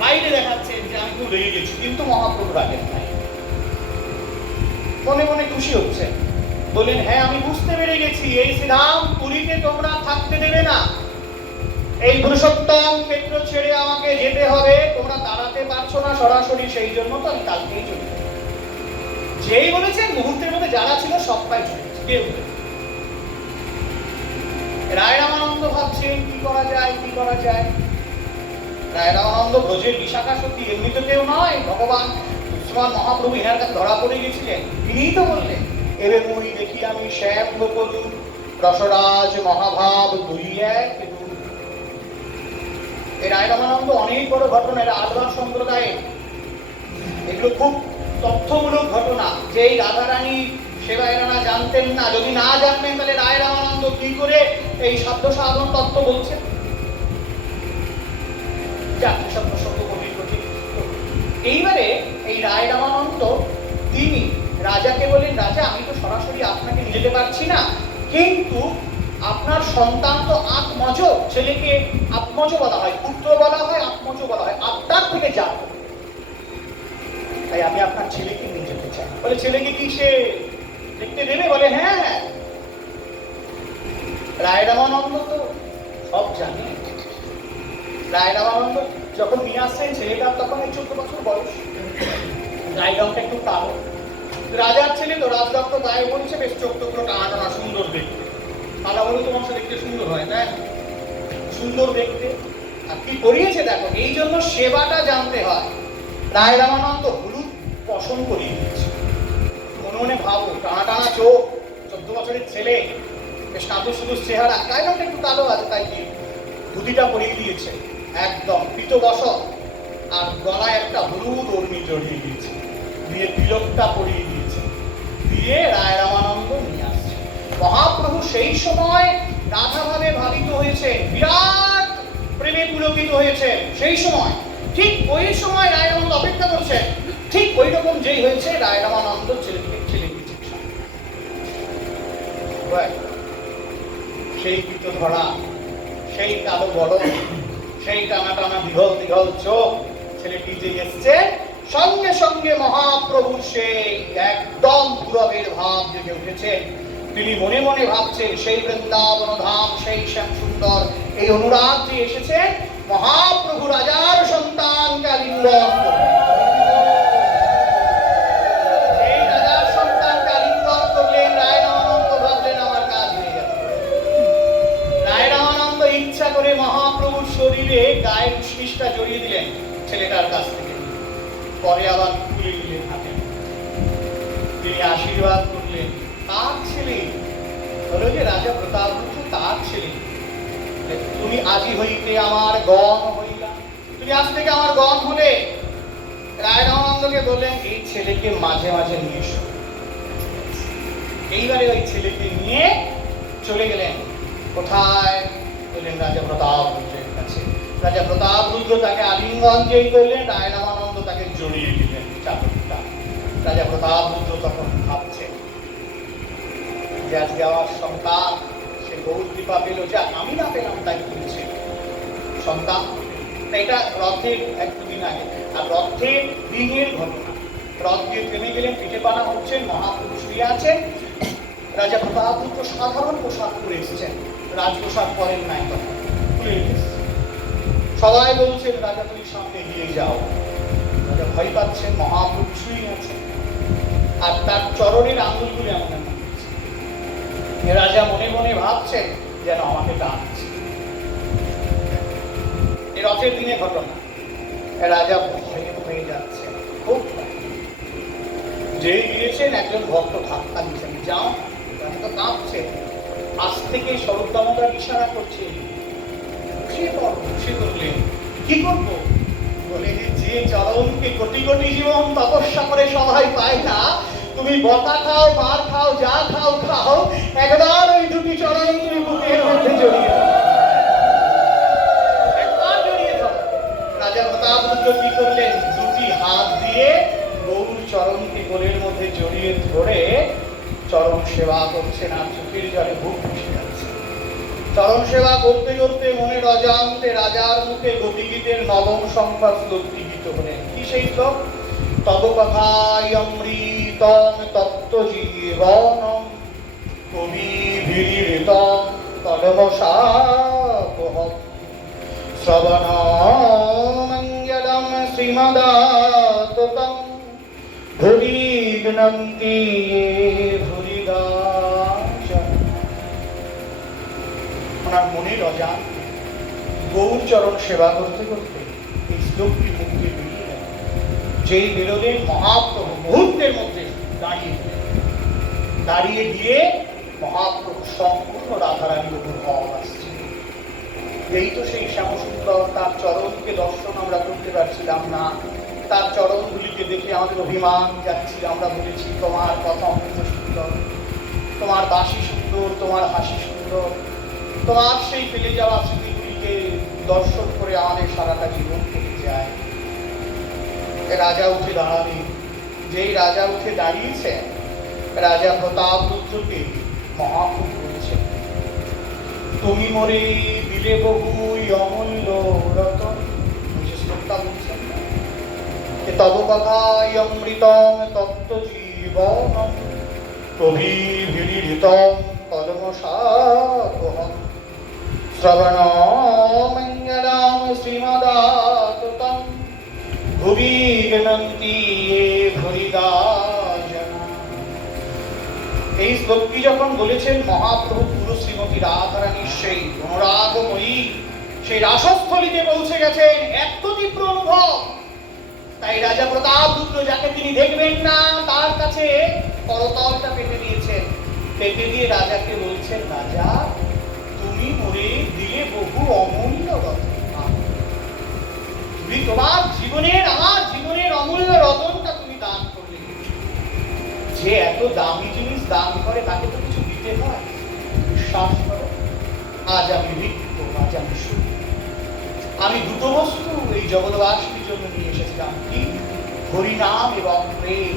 বাইরে দেখাচ্ছেন যে আমি খুব রেগে গেছি, কিন্তু মহাপ্রভু রাগেন নাই, মনে মনে খুশি হচ্ছে। বললেন, হ্যাঁ আমি বুঝতে পেরে গেছি, এই শ্রীরাম পুরীতে তোমরা থাকতে দেবে না, এই পুরুষোত্তম ক্ষেত্র ছেড়ে আমাকে যেতে হবে, তোমরা তাড়াতে পারছো না সরাসরি, সেই জন্য তো আমি কালকেই চলে যাব। যেই বলেছেন মুহূর্তের মধ্যে যারা ছিল সবাই চলে গেছে। রায় রামানন্দ ভাবছেন কি করা যায়, কি করা যায়। রায় রামানন্দ ব্রজের বিশাখা সত্যি এমনি তো কেউ নয়, ভগবান উসমান মহাপ্রভু এনার কাছে ধরা পড়ে গেছিলেন, তিনিই তো বললেন, এবে মুই দেখি আমি শ্যাম গোপলু রসরাজ মহাভাব দুই এক। এই রায় রামানন্দ অনেক বড় ঘটনা, এরা আলবার সম্প্রদায়ে, এগুলো খুব তথ্যমূলক ঘটনা, যে এই রাধারানী সেবা এনারা জানতেন না। যদি না জানতেন তাহলে রায় রামানন্দ কি করে এই সাধ্য সাধন তত্ত্ব বলছেন। এইবারে এই রায় রামানন্দ তিনি রাজাকে বলেন, রাজা আমি তো সরাসরি আপনাকে নিয়ে যেতে পারছি না, কিন্তু আপনার সন্তান তো আত্মজ, ছেলেকে আত্মজ বলা হয়, পুত্র বলা হয়, আত্মজ বলা হয়, আত্মার থেকে জাত, তাই আমি আপনার ছেলেকে নিয়ে যেতে চাই। বলে ছেলেকে কি সে দেখতে দেবে? বলে হ্যাঁ হ্যাঁ। রায় রামানন্দ তো সব জানে। রায় রামানন্দ যখন নিয়ে আসছেন ছেলেটার তখন 14 বছর বয়স, গায়ে রংটা একটু কালো, রাজার ছেলে তো রাজরক্ত গায়ে বলছে, বেশ চোখ টোকরো টানা টানা, সুন্দর দেখতে, কালা বলে তো মানুষ দেখতে সুন্দর হয় না, সুন্দর দেখতে। আর কি করিয়েছে দেখো, এই জন্য সেবাটা জানতে হয়। রায় রামানন্দ হলুদ পশম করিয়ে দিয়েছে। মনে মনে ভাবো, টানা টানা চোখ, 14 বছরের ছেলে, বেশ কাঁদো শুধু চেহারা, গায়ে রংটা একটু কালো আছে, তাই কি ধুতিটা পরিয়ে দিয়েছে একদম পিত বসত, আর গলায় একটা হলুদ ওড়নি জড়িয়ে দিয়েছে, দিয়ে তিলকটা পরিয়ে দিয়েছে, দিয়ে রায় রামানন্দ নিয়ে আসছে। মহাপ্রভু সেই সময় রাধাভাবে ভাবিত হয়েছে, বিরাট প্রেমে পুলকিত হয়েছে সেই সময়। ঠিক ওই সময় রায় রামানন্দ অপেক্ষা করছেন, ঠিক ওই রকম যেই হয়েছে রায় রামানন্দ ছেলেকে ছেলে দিচ্ছে। সেই পিত ধরা, সেই কালো গরম, সেই টানা টানা দীঘল দীঘল চোখ, ছেলেটি যে এসছে, সঙ্গে সঙ্গে মহাপ্রভুর সেই একদম পুরবের ভাব জেগে উঠেছে। তিনি মনে মনে ভাবছেন সেই বৃন্দাবন ধাম, সেই শ্যাম সুন্দর এই অনুরাগ যে এসেছে, মহাপ্রভু রাজার সন্তানকে আলিঙ্গন করলেন। সেই রাজার সন্তানকে আলিঙ্গন করলেন। রায় রামানন্দ ভাবলেন আমার কাজ হয়ে গেল। রায় রামানন্দ ইচ্ছা করে মহাপ্রভুর শরীরে গায়ের উষ্ণিসটা জড়িয়ে দিলেন ছেলেটার কাছ থেকে, পরে আবার খুলে নিলেন হাতে। তিনি আশীর্বাদ করলেন, কার ছেলে? হলো যে রাজা প্রতাপরুদ্র তার ছেলে, তুমি আজি হইতে আমার গণ হইলা, তুমি আজ থেকে আমার গণ হলে। রায় রামানন্দকে বললেন এই ছেলেকে মাঝে মাঝে নিয়ে এসো। এইবারে ওই ছেলেকে নিয়ে চলে গেলেন কোথায়? বললেন রাজা প্রতাপরুদ্রের কাছে। রাজা প্রতাপরুদ্র তাকে আলিঙ্গন যেই করলেন, রায় রামানন্দ তাকে জড়িয়ে দিলেন চাদরটা। রাজা প্রতাপরুদ্র তখন ভাবছেন যে আজকে আমার সন্তান, সে গৌর কৃপা পেল, যা আমি না পেলাম তাই বলছে সন্তান। এটা রথের এক দুদিন আগে, আর রথের দিনের ঘটনা। রথ দিয়ে থেমে গেলেন, পিঠে পানা হচ্ছেন, মহাপ্রভু শুয়ে আছেন। রাজা প্রতাপরুদ্র সাধারণ পোশাক পরে এসেছেন, রাজপোশাক পরেন নাই, তখন খুলে এসেছেন। সবাই বলছেন রাজা তুমি সামনে এগিয়ে যাও। রাজা ভয় পাচ্ছেন, মহাপ্রভু শুয়ে আছেন আর তার চরণের আঙুলগুলো এমন এমন করছে। রাজা মনে মনে ভাবছেন যেন আমাকে ডাকছে। এই রথের দিনে ঘটনা। রাজা ভয়ে হয়ে যাচ্ছেন, খুব যেই গিয়েছেন একজন ভক্ত ধাক্কা দিচ্ছেন, যাও। রাজা তো কাঁপছেন, আজ থেকে স্বরূপ দামোদর ইশারা করছে, খুশি করলেন। কি করবো? বলে যে চরণকে কোটি কোটি জীবন তপস্যা করে সবাই পায় না, তুমি বকা খাও, মার খাও, যা খাও খাও, একবার ওই দুটি চরণ তুমি বুকের মধ্যে জড়িয়ে দাও, একবার জড়িয়ে দাও। রাজা প্রতাপরুদ্র কি করলেন? দুটি হাত দিয়ে গৌর চরণকে কোলের মধ্যে জড়িয়ে ধরে চরণ সেবা করছেন, আর চোখের জলে বুক ভেসে যাচ্ছে। চরণ সেবা করতে করতে মনের অজান্তে রাজার মুখে গতিগীতের নবম সংখ্যা শ্লোক গীত হলেন। কি সেই শ্লোক? তব কথায় অমৃতম তত্ত্ব জীবনম কবিভিরিতম কলমশাপহম শ্রবণ মঙ্গলম শ্রীমদাততম ভুরিগ্নন্তি ভুরিদাসন। ওনার মনের অজান্তে গৌর চরণ সেবা করতে করতে এই শ্লোকটি মুক্তি বেরিয়ে গেল। যেই বেরোলেন, মহাপ্রভু মুহূর্তের মধ্যে দাঁড়িয়ে গিয়ে মহাপ্রভু সম্পূর্ণ রাধারানী গৌর ভাব আসছে। এই তো সেই শ্যামসুন্দর, তার চরণকে দর্শন আমরা করতে পারছিলাম না, তার চরণগুলিকে দেখে আমাদের অভিমান যাচ্ছিল। আমরা বলেছি তোমার কথা অমৃত সুন্দর, তোমার বাঁশি সুন্দর, তোমার হাসি সুন্দর, তোমার সেই ফেলে যাওয়া স্মৃতিগুলিকে দর্শন করে আমাদের সারাটা জীবন কেটে যায়। রাজা উঠে দাঁড়ালেন। যেই রাজা উঠে দাঁড়িয়েছে, রাজা প্রতাপরুদ্রকে মহাপ্রভু বলেছেন, তুমি মোরে দিলে বহু অমূল্য রতন। শ্লোকটা বলছেন না, তব কথায় অমৃতম তত্ত্ব জীবনম কবিভিরিতম কলমশাপহম শ্রবণ মঙ্গলম শ্রীমদাততম ভুবিগ্নন্তি ভুরিদাসন। এই শ্লোকটি যখন বলেছেন, মহাপ্রভু পুরো শ্রীমতী রাধারানীর সেই অনুরাগময়ী সেই রাসস্থলীতে পৌঁছে গেছেন। এত তীব্র অনুভব, তাই রাজা প্রতাপরুদ্র, যাকে তিনি দেখবেন না, তার কাছে করতলটা পেতে দিয়েছেন। পেতে দিয়ে রাজাকে বলছেন, রাজা তুমি মোরে দিলে বহু অমূল্য রতন। তুমি তোমার জীবনের, আমার জীবনের অমূল্য রতনটা তুমি দান করলে। যে এত দামি জিনিস দান করে তাকে তো কিছু দিতে হয়। বিশ্বাস করো, আজ আমি রিক্ত, আজ আমি সুখ। আমি দুটো বস্তু এই জগৎবাসীর জন্য নিয়ে এসেছিলাম, কি? হরিনাম এবং প্রেম।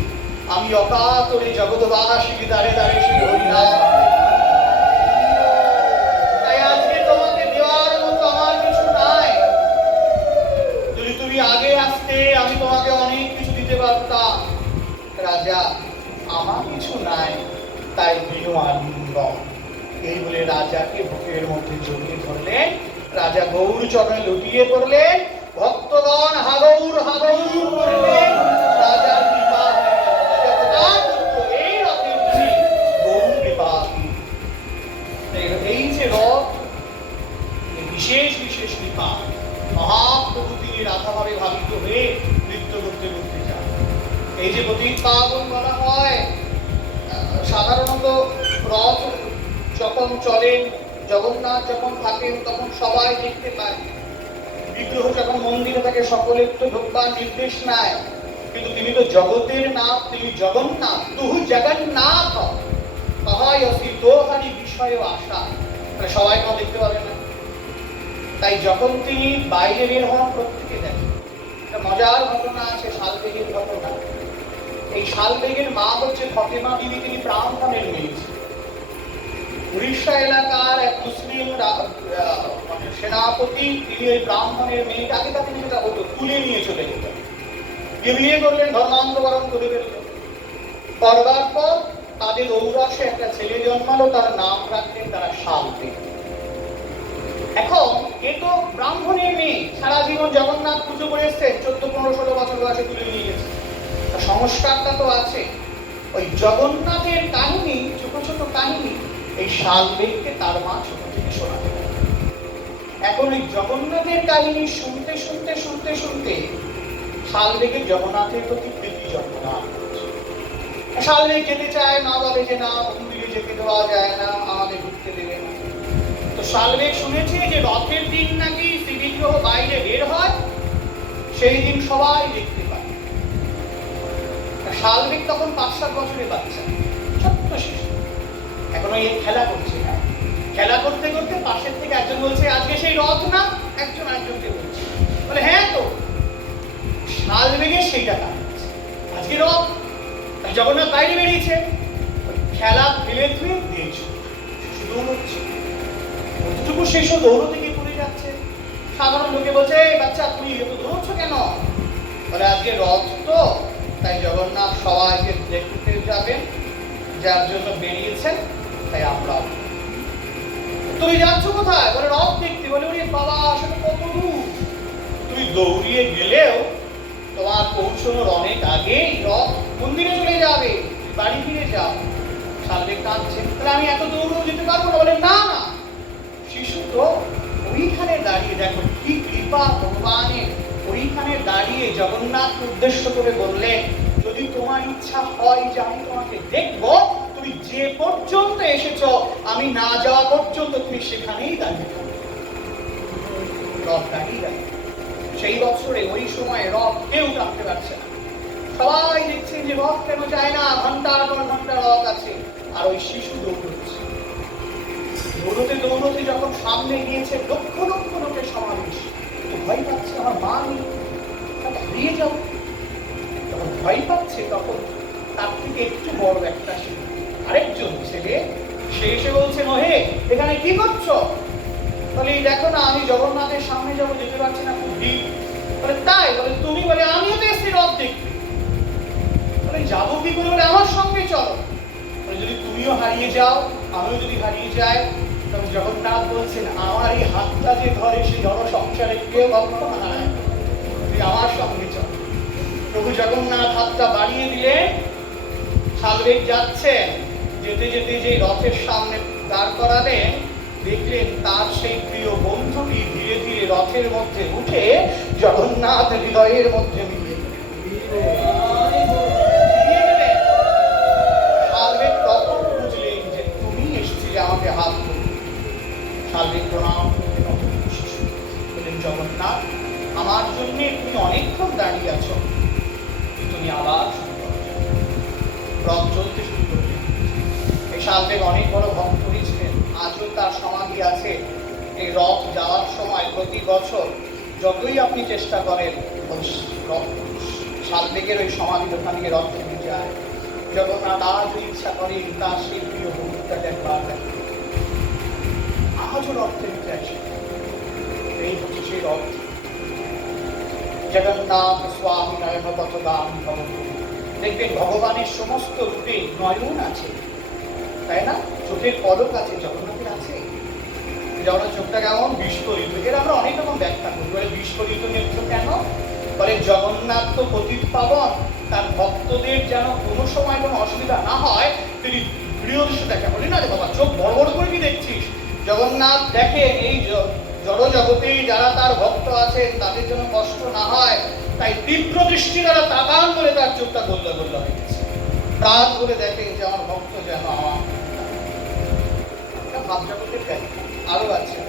আমি অকাতরে জগৎবাসীকে দাঁড়ে দাঁড়ে সেই হরিনাম। তাই আজকে তোমাকে দেওয়ার মতো আমার কিছু নাই। যদি তুমি আগে আসতে, আমি তোমাকে অনেক কিছু দিতে পারতাম। রাজা, আমার কিছু নাই, তাই বিনু আলিঙ্গন। এই বলে রাজাকে বুকের মধ্যে জড়িয়ে ধরলেন। রাজা গৌর চরণে লুটিয়ে পড়লেন। ভক্তগণ হাগৌর হাগৌর করলেন। রাজার কৃপা, এই রথের দিনে গৌর কৃপা। এই যে রথ, বিশেষ বিশেষ কৃপা। মহাপ্রভু তিনি রাধাভাবে ভাবিত হয়ে নৃত্য করতে করতে যান। এই যে পতিত পাবন বলা হয়, সাধারণত রথ যখন চলেন, জগন্নাথ যখন থাকেন, তখন সবাই দেখতে পায়। বিগ্রহ যখন মন্দিরে থাকে সকলের তো ঢোকবার নির্দেশ নাই, কিন্তু তিনি তো জগতের নাথ, তিনি জগন্নাথ। তুহু জগন্নাথ তাহাই অসি তোহারি বিষয় আশা, সবাই কেউ দেখতে পাবে না। তাই যখন তিনি বাইরে বের হন, প্রত্যেকে দেখে। একটা মজার ঘটনা আছে, শালবেগের ঘটনা। এই শালবেগের মা হচ্ছে ফতেমা বিবি, তিনি ব্রাহ্মণের মেয়ে। উড়িষ্যা এলাকার এক মুসলিম সেনাপতি, তিনি ওই ব্রাহ্মণের মেয়েটাকে তাকে যেটা হতো তুলে নিয়ে চলে যেতেন। বিয়ে করলেন, ধর্মান্তকরণ করে ফেললেন। করবার পর তাদের ঔরসে একটা ছেলে জন্মালো, তার নাম রাখলেন তারা শালবেগ। এখন এ তো ব্রাহ্মণের মেয়ে, সারা জীবন জগন্নাথ পুজো করে এসছেন, 14-15-16 বছর বয়সে তুলে নিয়ে গেছে। সংস্কারটা তো আছে। ওই জগন্নাথের কাহিনী, ছোট ছোট কাহিনী, এই শালবেগকে তার মা ছোট থেকে শোনাতে পারে। এখন ওই জগন্নাথের কাহিনী শুনতে শুনতে শুনতে শুনতে শালবেগের জগন্নাথের প্রতি প্রীতি জন্মলাভ করছে। শালবেগ যেতে চায়, মা বলে যে না, মন্দিরে যেতে দেওয়া যায় না, আমাদের ঢুকতে দেবে না। তো শালবেগ শুনেছে যে রথের দিন নাকি শ্রীবিগ্রহ বাইরে বের হয়, সেই দিন সবাই দেখতে পায়। শালবেগ তখন 5-7 বছরের বাচ্চা, ছোট্ট শিশু। এখন ওই খেলা করছে, খেলা করতে করতে পাশের থেকে একজন বলছে আজকে সেই রথ না, একজন আরেকজনকে বলছে, বলে হ্যাঁ তো। শালবেগের সেইটা কাটছে, আজকে রথ, তাই জগন্নাথ বাইরে বেরিয়েছে। খেলা ফেলে ধুয়ে দিয়েছে, শিশু দৌড়চ্ছে, কতটুকু শিশু দৌড়তে গিয়ে পড়ে যাচ্ছে। সাধারণ লোকে বলছে বাচ্চা তুমি এত দৌড়চ্ছ কেন? বলে আজকে রথ তো, তাই জগন্নাথ সবাইকে দেখতে যাবেন, যার জন্য বেরিয়েছেন, তাই আমরা। তুমি যাচ্ছ কোথায়? বলে রথ দেখতে। বলে ওরে বাবা, আসলে কত দূর? তুমি দৌড়িয়ে গেলেও তোমার পৌঁছানোর অনেক আগেই রথ মন্দিরে চলে যাবে, বাড়ি ফিরে যাও। শালবেগ কাঁদছে, তাহলে আমি এত দৌড়ও যেতে পারবো না। বলে না না, শিশু তো ওইখানে দাঁড়িয়ে, দেখো কি কৃপা ভগবানের, ওইখানে দাঁড়িয়ে জগন্নাথ উদ্দেশ্য করে বললেন যদি তোমার ইচ্ছা হয় যে আমি তোমাকে দেখবো, তুমি যে পর্যন্ত এসেছো, আমি না যাওয়া পর্যন্ত তুমি সেখানেই দাঁড়িয়ে থাকবে। রথ দাঁড়িয়ে গেল। সেই বছরে ওই সময় রথ কেউ টানতে পারছে না। সবাই দেখছে যে রথ কেন যায় না, ঘন্টার পর ঘন্টা রথ আছে, আর ওই শিশু দৌড়চ্ছে। দৌড়তে দৌড়তে যখন সামনে গিয়েছে, লক্ষ লক্ষ লোকের সমাবেশ, ভয় পাচ্ছে আমার মা নেই, হারিয়ে যাও। যখন ভয় পাচ্ছে, তখন তার থেকে একটু বড় একটা আরেকজন ছেলে, সে এসে বলছে নহে এখানে কি করছো? বলে দেখো না, আমি জগন্নাথের সামনে যাবো, যেতে পারছি না, খুব ভিড়। বলে তাই? বলে তুমি? বলে আমিও তো এসছি রথ দেখতে। বলে যাবো কি করে? বলে আমার সঙ্গে চলো। বলে যদি তুমিও হারিয়ে যাও, আমিও যদি হারিয়ে যাই, তবে জগন্নাথ বলছেন আমার এই হাতটা যে ধরে সে জড় সংসারে কেউ কখনো হারায়, তুই আমার সঙ্গে চল। প্রভু জগন্নাথ হাতটা বাড়িয়ে দিলেন, শালবেগ যাচ্ছেন, যেতে যেতে যে রথের সামনে দাঁড় করালেন, দেখলেন তার সেই প্রিয় বন্ধুটি ধীরে ধীরে রথের মধ্যে উঠে জগন্নাথ হৃদয়ের মধ্যে মিলে শালবেগ তখন বুঝলেন যে তুমি এসেছিলে আমাকে হাত ধরতে। শালবেগ প্রণাম বললেন জগন্নাথ, আমার জন্য তুমি অনেকক্ষণ দাঁড়িয়ে আছো, তুমি আবার রথ চলতে শুরু করলেন। এই শালবেগ অনেক বড় ভক্ত হয়েছিলেন, আজও তার সমাধি আছে। এই রথ যাওয়ার সময় প্রতি বছর যতই আপনি চেষ্টা করেন, শালবেগের ওই সমাধির ওখান থেকে রথ থেকে যায়। জগন্নাথ আজও ইচ্ছা করেন তার সেই প্রিয় বন্ধুটাকে একবার দেখেন, আজও রথ থেকে যায়। এই হচ্ছে সেই রথ। জগন্নাথ স্বামী নয়ন পথগাম ভবতু। দেখবেন ভগবানের সমস্ত রূপে নয়ন আছে, তাই না? চোখের পলক আছে, জগন্নাথের আছে। জগন্নাথ চোখটা কেমন? বিস্ফোরিত। এর আমরা অনেক রকম ব্যাখ্যা করি। বলে বিস্ফোরিত নেত্র কেন? বলে জগন্নাথ তো পতিত পাবন, তার ভক্তদের যেন কোনো সময় কোনো অসুবিধা না হয়, তিনি প্রিয় দৃশ্য দেখা। বলি না রে বাবা, চোখ বড় বড় করে কি দেখছিস? জগন্নাথ দেখেন এই জড় জগতেই যারা তার ভক্ত আছে তাদের জন্য কষ্ট না হয়, তাই তীব্র দৃষ্টি দ্বারা তাকান করে তার চোখটা গোল্লা গোল্লা হয়ে গেছে। প্রাণ করে দেখেন যে আমার ভক্ত যেন আমার ভাবজগতের জ্ঞানী আরো আছে।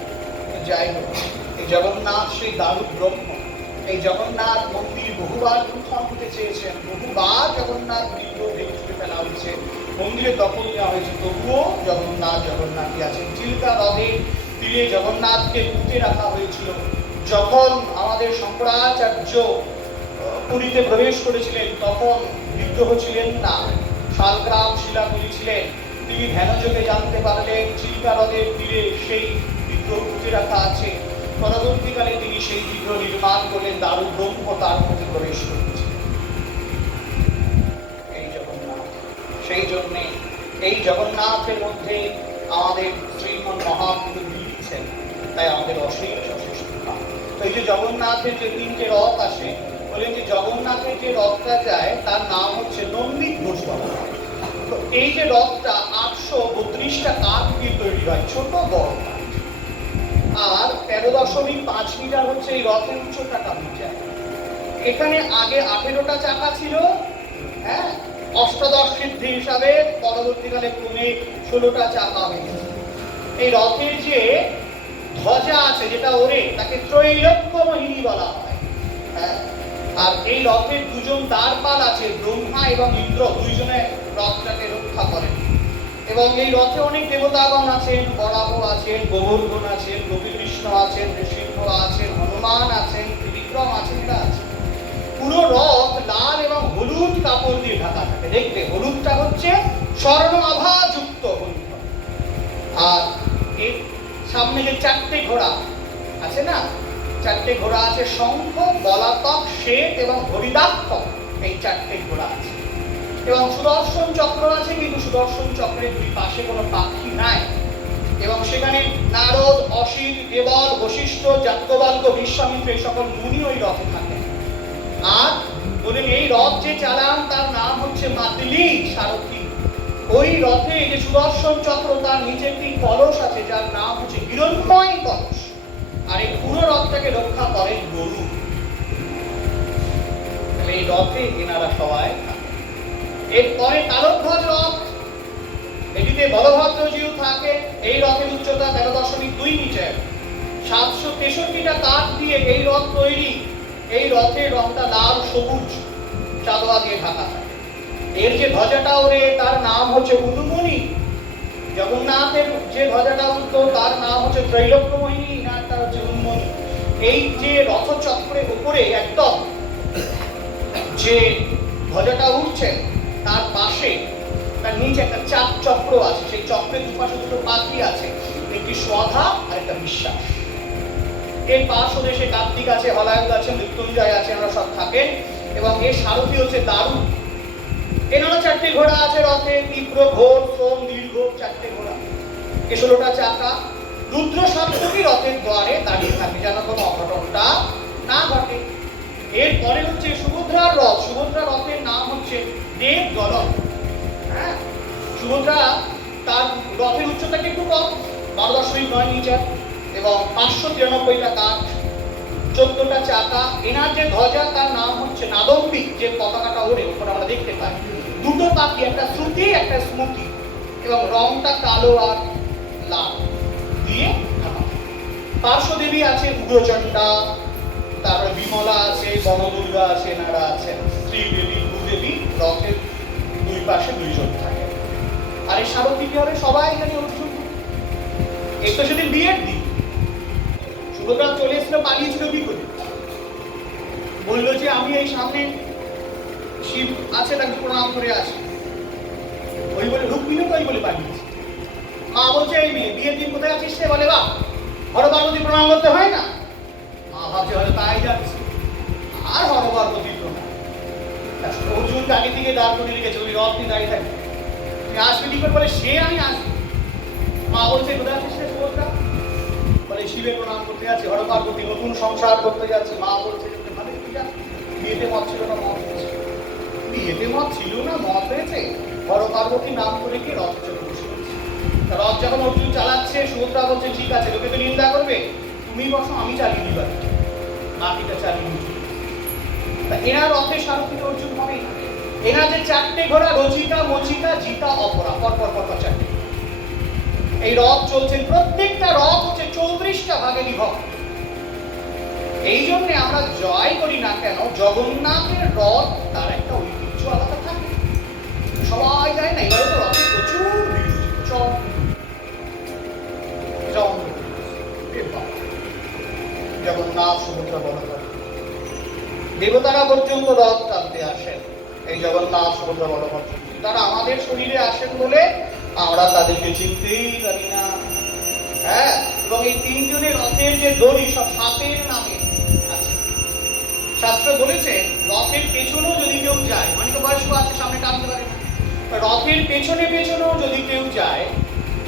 যাই হোক, এই জগন্নাথ সেই দারুণ ব্রহ্ম, এই জগন্নাথ মন্দির বহুবার উত্থান হতে চেয়েছেন, বহুবার জগন্নাথ লিঙ্গ ভেঙে চুরে ফেলা হয়েছে, মন্দিরে দখল নেওয়া হয়েছে, তবুও জগন্নাথই আছেন। চিল্কা হ্রদের তীরে জগন্নাথকে পুঁতে রাখা হয়েছিল। যখন আমাদের শঙ্করাচার্য পুরীতে প্রবেশ করেছিলেন তখন বিগ্রহ ছিলেন না, শালগ্রাম শিলা করেছিলেন। তিনি ধ্যানযোগে জানতে পারলেন চিল্কা হ্রদের তীরে সেই বিগ্রহ পুঁতে রাখা আছে। পরবর্তীকালে তিনি সেই বিগ্রহ নির্মাণ করলেন, দারুণ ব্রহ্ম তার মধ্যে প্রবেশ করেছিলেন। এই জগন্নাথ, সেই জন্যে এই জগন্নাথের মধ্যে আমাদের শ্রীমন মহাপ্রভু দিয়েছেন, তাই আমাদের অশেষ কৃপা। তো এই যে জগন্নাথের যে তিনটে রথ আসে, বলেন যে জগন্নাথের যে রথটা যায় তার নাম হচ্ছে নন্দী ঘোষ রথ। তো এই যে রথটা 832টা কাঠ দিয়ে তৈরি হয়, ছোট বড় কাঠ। আর 13.5 মিটার হচ্ছে এই রথের উচ্চতাটা মিটার। এখানে আগে 18টা চাকা ছিল, হ্যাঁ, অষ্টাদশ সিদ্ধি হিসাবে পরবর্তীকালে ক্রমে 16টা চাকা হয়েছে। এই রথের যে ধ্বজা আছে যেটা ওরে, তাকে ত্রৈলোক্য মোহিনী বলা হয়। হ্যাঁ, আর এই রথের দুজন দ্বারপাল আছে, ব্রহ্মা এবং ইন্দ্র, দুইজনে রথটাকে রক্ষা করেন। এবং এই রথে অনেক দেবতাগণ আছেন, বরাহ আছেন, গোবর্ধন আছেন, গোপীকৃষ্ণ আছেন, নৃসিংহ আছেন, হনুমান আছেন, ত্রিবিক্রম আছেন, এরা আছেন। পুরো রথ লাল এবং হলুদ কাপড় দিয়ে ঢাকা থাকে। দেখবে হলুদটা হচ্ছে স্বর্ণ আভাযুক্ত হলুদ। আর এর সামনে যে 4টে ঘোড়া আছে না, 4টে ঘোড়া আছে, শঙ্খ, বলাতক, শ্বেত এবং হরিদাক্ষ, এই 4টে ঘোড়া আছে। এবং সুদর্শন চক্র আছে, কিন্তু সুদর্শন চক্রের দুই পাশে কোনো পাখি নাই। এবং সেখানে নারদ, অসিত, দেবল, বশিষ্ঠ, যাজ্ঞবল্ক্য, বিশ্বামিত্র এই সকল মুনি ওই রথে থাকেন। আর বলেন এই রথ যে চালান তার নাম হচ্ছে মাতলি সারথি। ওই রথে যে সুদর্শন চক্র, তার নিচে একটি কলস আছে যার নাম হচ্ছে হিরণ্ময় কলস। আর এই পুরো রথটাকে রক্ষা করেন গরু। এই রথে এনারা সবাই। এরপরে তালধ্বজ রথ, এটিতে বলভদ্রজিও থাকে। এই রথের উচ্চতা 13.2 মিটার। 763টা কাঠ দিয়ে এই রথ তৈরি। এই রথের রংটা লাল সবুজ চাঁদোয়া দিয়ে ঢাকা থাকে। এর যে ধ্বজাটা ওরে তার নাম হচ্ছে উদুমণি। জগন্নাথের যে ধ্বজাটা উঠতো তার নাম হচ্ছে ত্রৈলোক্য মোহিনী, নামটা হচ্ছে উন্মণি। এই যে রথচক্রের উপরে একদম যে ধ্বজাটা উঠছে তার পাশে, তার নিচে একটা চাপ চক্র আছে। সেই চক্রের দুপাশে দুটো পাখি আছে, একটি স্বধা আর একটা বিশ্বাস। এর পার্শ্ব দেশে কার্তিক আছে, হলায়ুধ আছে, মৃত্যুঞ্জয় আছে, এনারা সব থাকেন। এবং এর সারথি হচ্ছে দারুণ। এনারা 4টে ঘোড়া আছে রথে, তীব্র, ঘোর, সোম, দীর্ঘ, 4টে ঘোড়া। 16টা চাকা। রুদ্র সপ্তমী রথের দ্বারে দাঁড়িয়ে থাকে যেন কোনো অঘটনটা না ঘটে। এরপরে হচ্ছে সুভদ্রার রথ। সুভদ্রা রথের নাম হচ্ছে দেব দলন। হ্যাঁ, সুভদ্রা তার রথের উচ্চতাকে একটু কম, 12.9 মিটার এবং 593টা কাঠ, 14টা চাকা। এনার যে ধ্বজা তার নাম হচ্ছে নাদম্বিক, যে পতাকাটা ওড়ে ওপরে আমরা দেখতে পাই। দুটো পাখি, একটা শ্রুতি একটা স্মৃতি, এবং রংটা কালো আর লাল দিয়ে ঢাকা। পার্শ্বদেবী আছে উগ্রচণ্ডা, তারপরে বিমলা আছে, বনদুর্গা আছে, এনারা আছেন। শ্রীদেবী, ভূদেবী রথের দুই পাশে দুইজন থাকে। আর এই সারথি কি হবে? সবাই জানি অর্জুন। এই তো সেদিন বিয়ের দিন সুভদ্রা চলে এসেছিল, পালিয়েছিল কি করে? বললো যে আমি এই সামনে শিব আছে তাকে প্রণাম করে আসি। ওই বলে রুক্মিণী ওই বলে পালিয়েছে। মা বলছে এই মেয়ে বিয়ের দিন কোথায় আছিস? সে বলে বাহ, হর পার্বতী প্রণাম করতে হয় না? মা ভাবছে হয়তো তাই যাচ্ছে। আর হর পার্বতী প্রণাম। অর্জুনকে আগে থেকে দাঁড় করে রেখেছে, ওই রথ নিয়ে দাঁড়িয়ে থাকে। তুমি আসবে কি করে? বলে সে আমি আসবো। মা বলছে কোথায় আছিস রে সুভদ্রা? বলে শিবের প্রণাম করতে যাচ্ছে, হর পার্বতী নতুন সংসার করতে যাচ্ছে। মা বলছে ভাবে তুই যা, বিয়েতে মত ছিল না মত হয়েছে। বিয়েতে মত ছিল না মত হয়েছে, হর পার্বতী নাম করে কি রথ চলে বসে গেছে। রথ যখন অর্জুন চালাচ্ছে, সুভদ্রা বলছে ঠিক আছে, লোকে তো নিন্দা করবে, তুমি বসো আমি চালিয়ে দিবার, বাকিটা চালিয়ে দিচ্ছি। এনার রথের সারথি অর্জুন হবেই না। এনার যে 4টে ঘোড়া, রচিকা, মচিকা, জিতা, অপরা, পরপর 4টে। এই রথ চলছে, প্রত্যেকটা রথ হচ্ছে 34টা ভাগে বিভক্ত। এই জন্য আমরা জয় করি না কেন, জগন্নাথের রথ তার একটা ঐতিহ্য আলাদা থাকে। সবাই যায় না, এবারে তো রথে প্রচুর ভিড়, জগন্নাথ সমুদ্র বলরাম দেবতারা পর্যন্ত রথ টানতে আসেন এই জগন্নাথ সমুদ্র বলরাম। তারা আমাদের শরীরে আসেন বলে আমরা তাদেরকে চিনতেই পারি না। হ্যাঁ, এবং এই তিনজনের রথের যে দড়ি সব সাপের নামে আছে। শাস্ত্র বলেছে রথের পেছনেও যদি কেউ যায়, অনেক বয়স্ক আছে সামনে টানতে পারে না, রথের পেছনে পেছনেও যদি কেউ যায়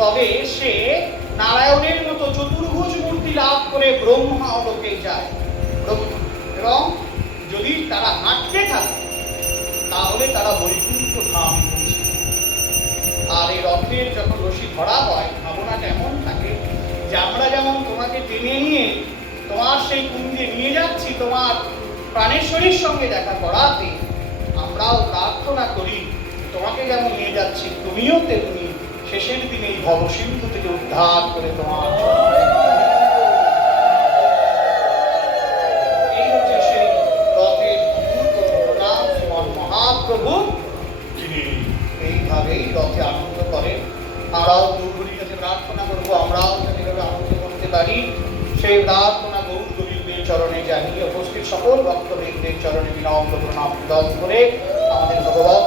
তবে সে নারায়ণের মতো চতুর্ভুজ মূর্তি লাভ করে ব্রহ্মা লোকে যায়। এবং যদি তারা হাঁটতে থাকে তাহলে তারা বৈকুণ্ঠ ধাম পৌঁছে। আর এই রথের যখন রশি ধরা হয়, ভাবনাটা এমন থাকে যে আমরা যেমন তোমাকে টেনে নিয়ে তোমার সেই কুঞ্জে নিয়ে যাচ্ছি তোমার প্রাণেশ্বরীর সঙ্গে দেখা করাতে, আমরাও প্রার্থনা করি তোমাকে যেমন নিয়ে যাচ্ছি তুমিও তেমনি শেষের দিনে এই ভবসিন্ধু থেকে উদ্ধার করে তোমার এই হচ্ছে সেই রথের প্রধান শ্রীমন মহাপ্রভু, যিনি এইভাবেই রথে আনন্দ করেন। আমরাও গৌরীর কাছে প্রার্থনা করবো আমরাও যেন এভাবে আনন্দ করতে পারি। সেই প্রার্থনা গৌর গোবিন্দের চরণে জানিয়ে উপস্থিত সকল ভক্তবৃন্দের চরণে বিনম্র প্রণাম নিবেদন করে আমাদের ভগবত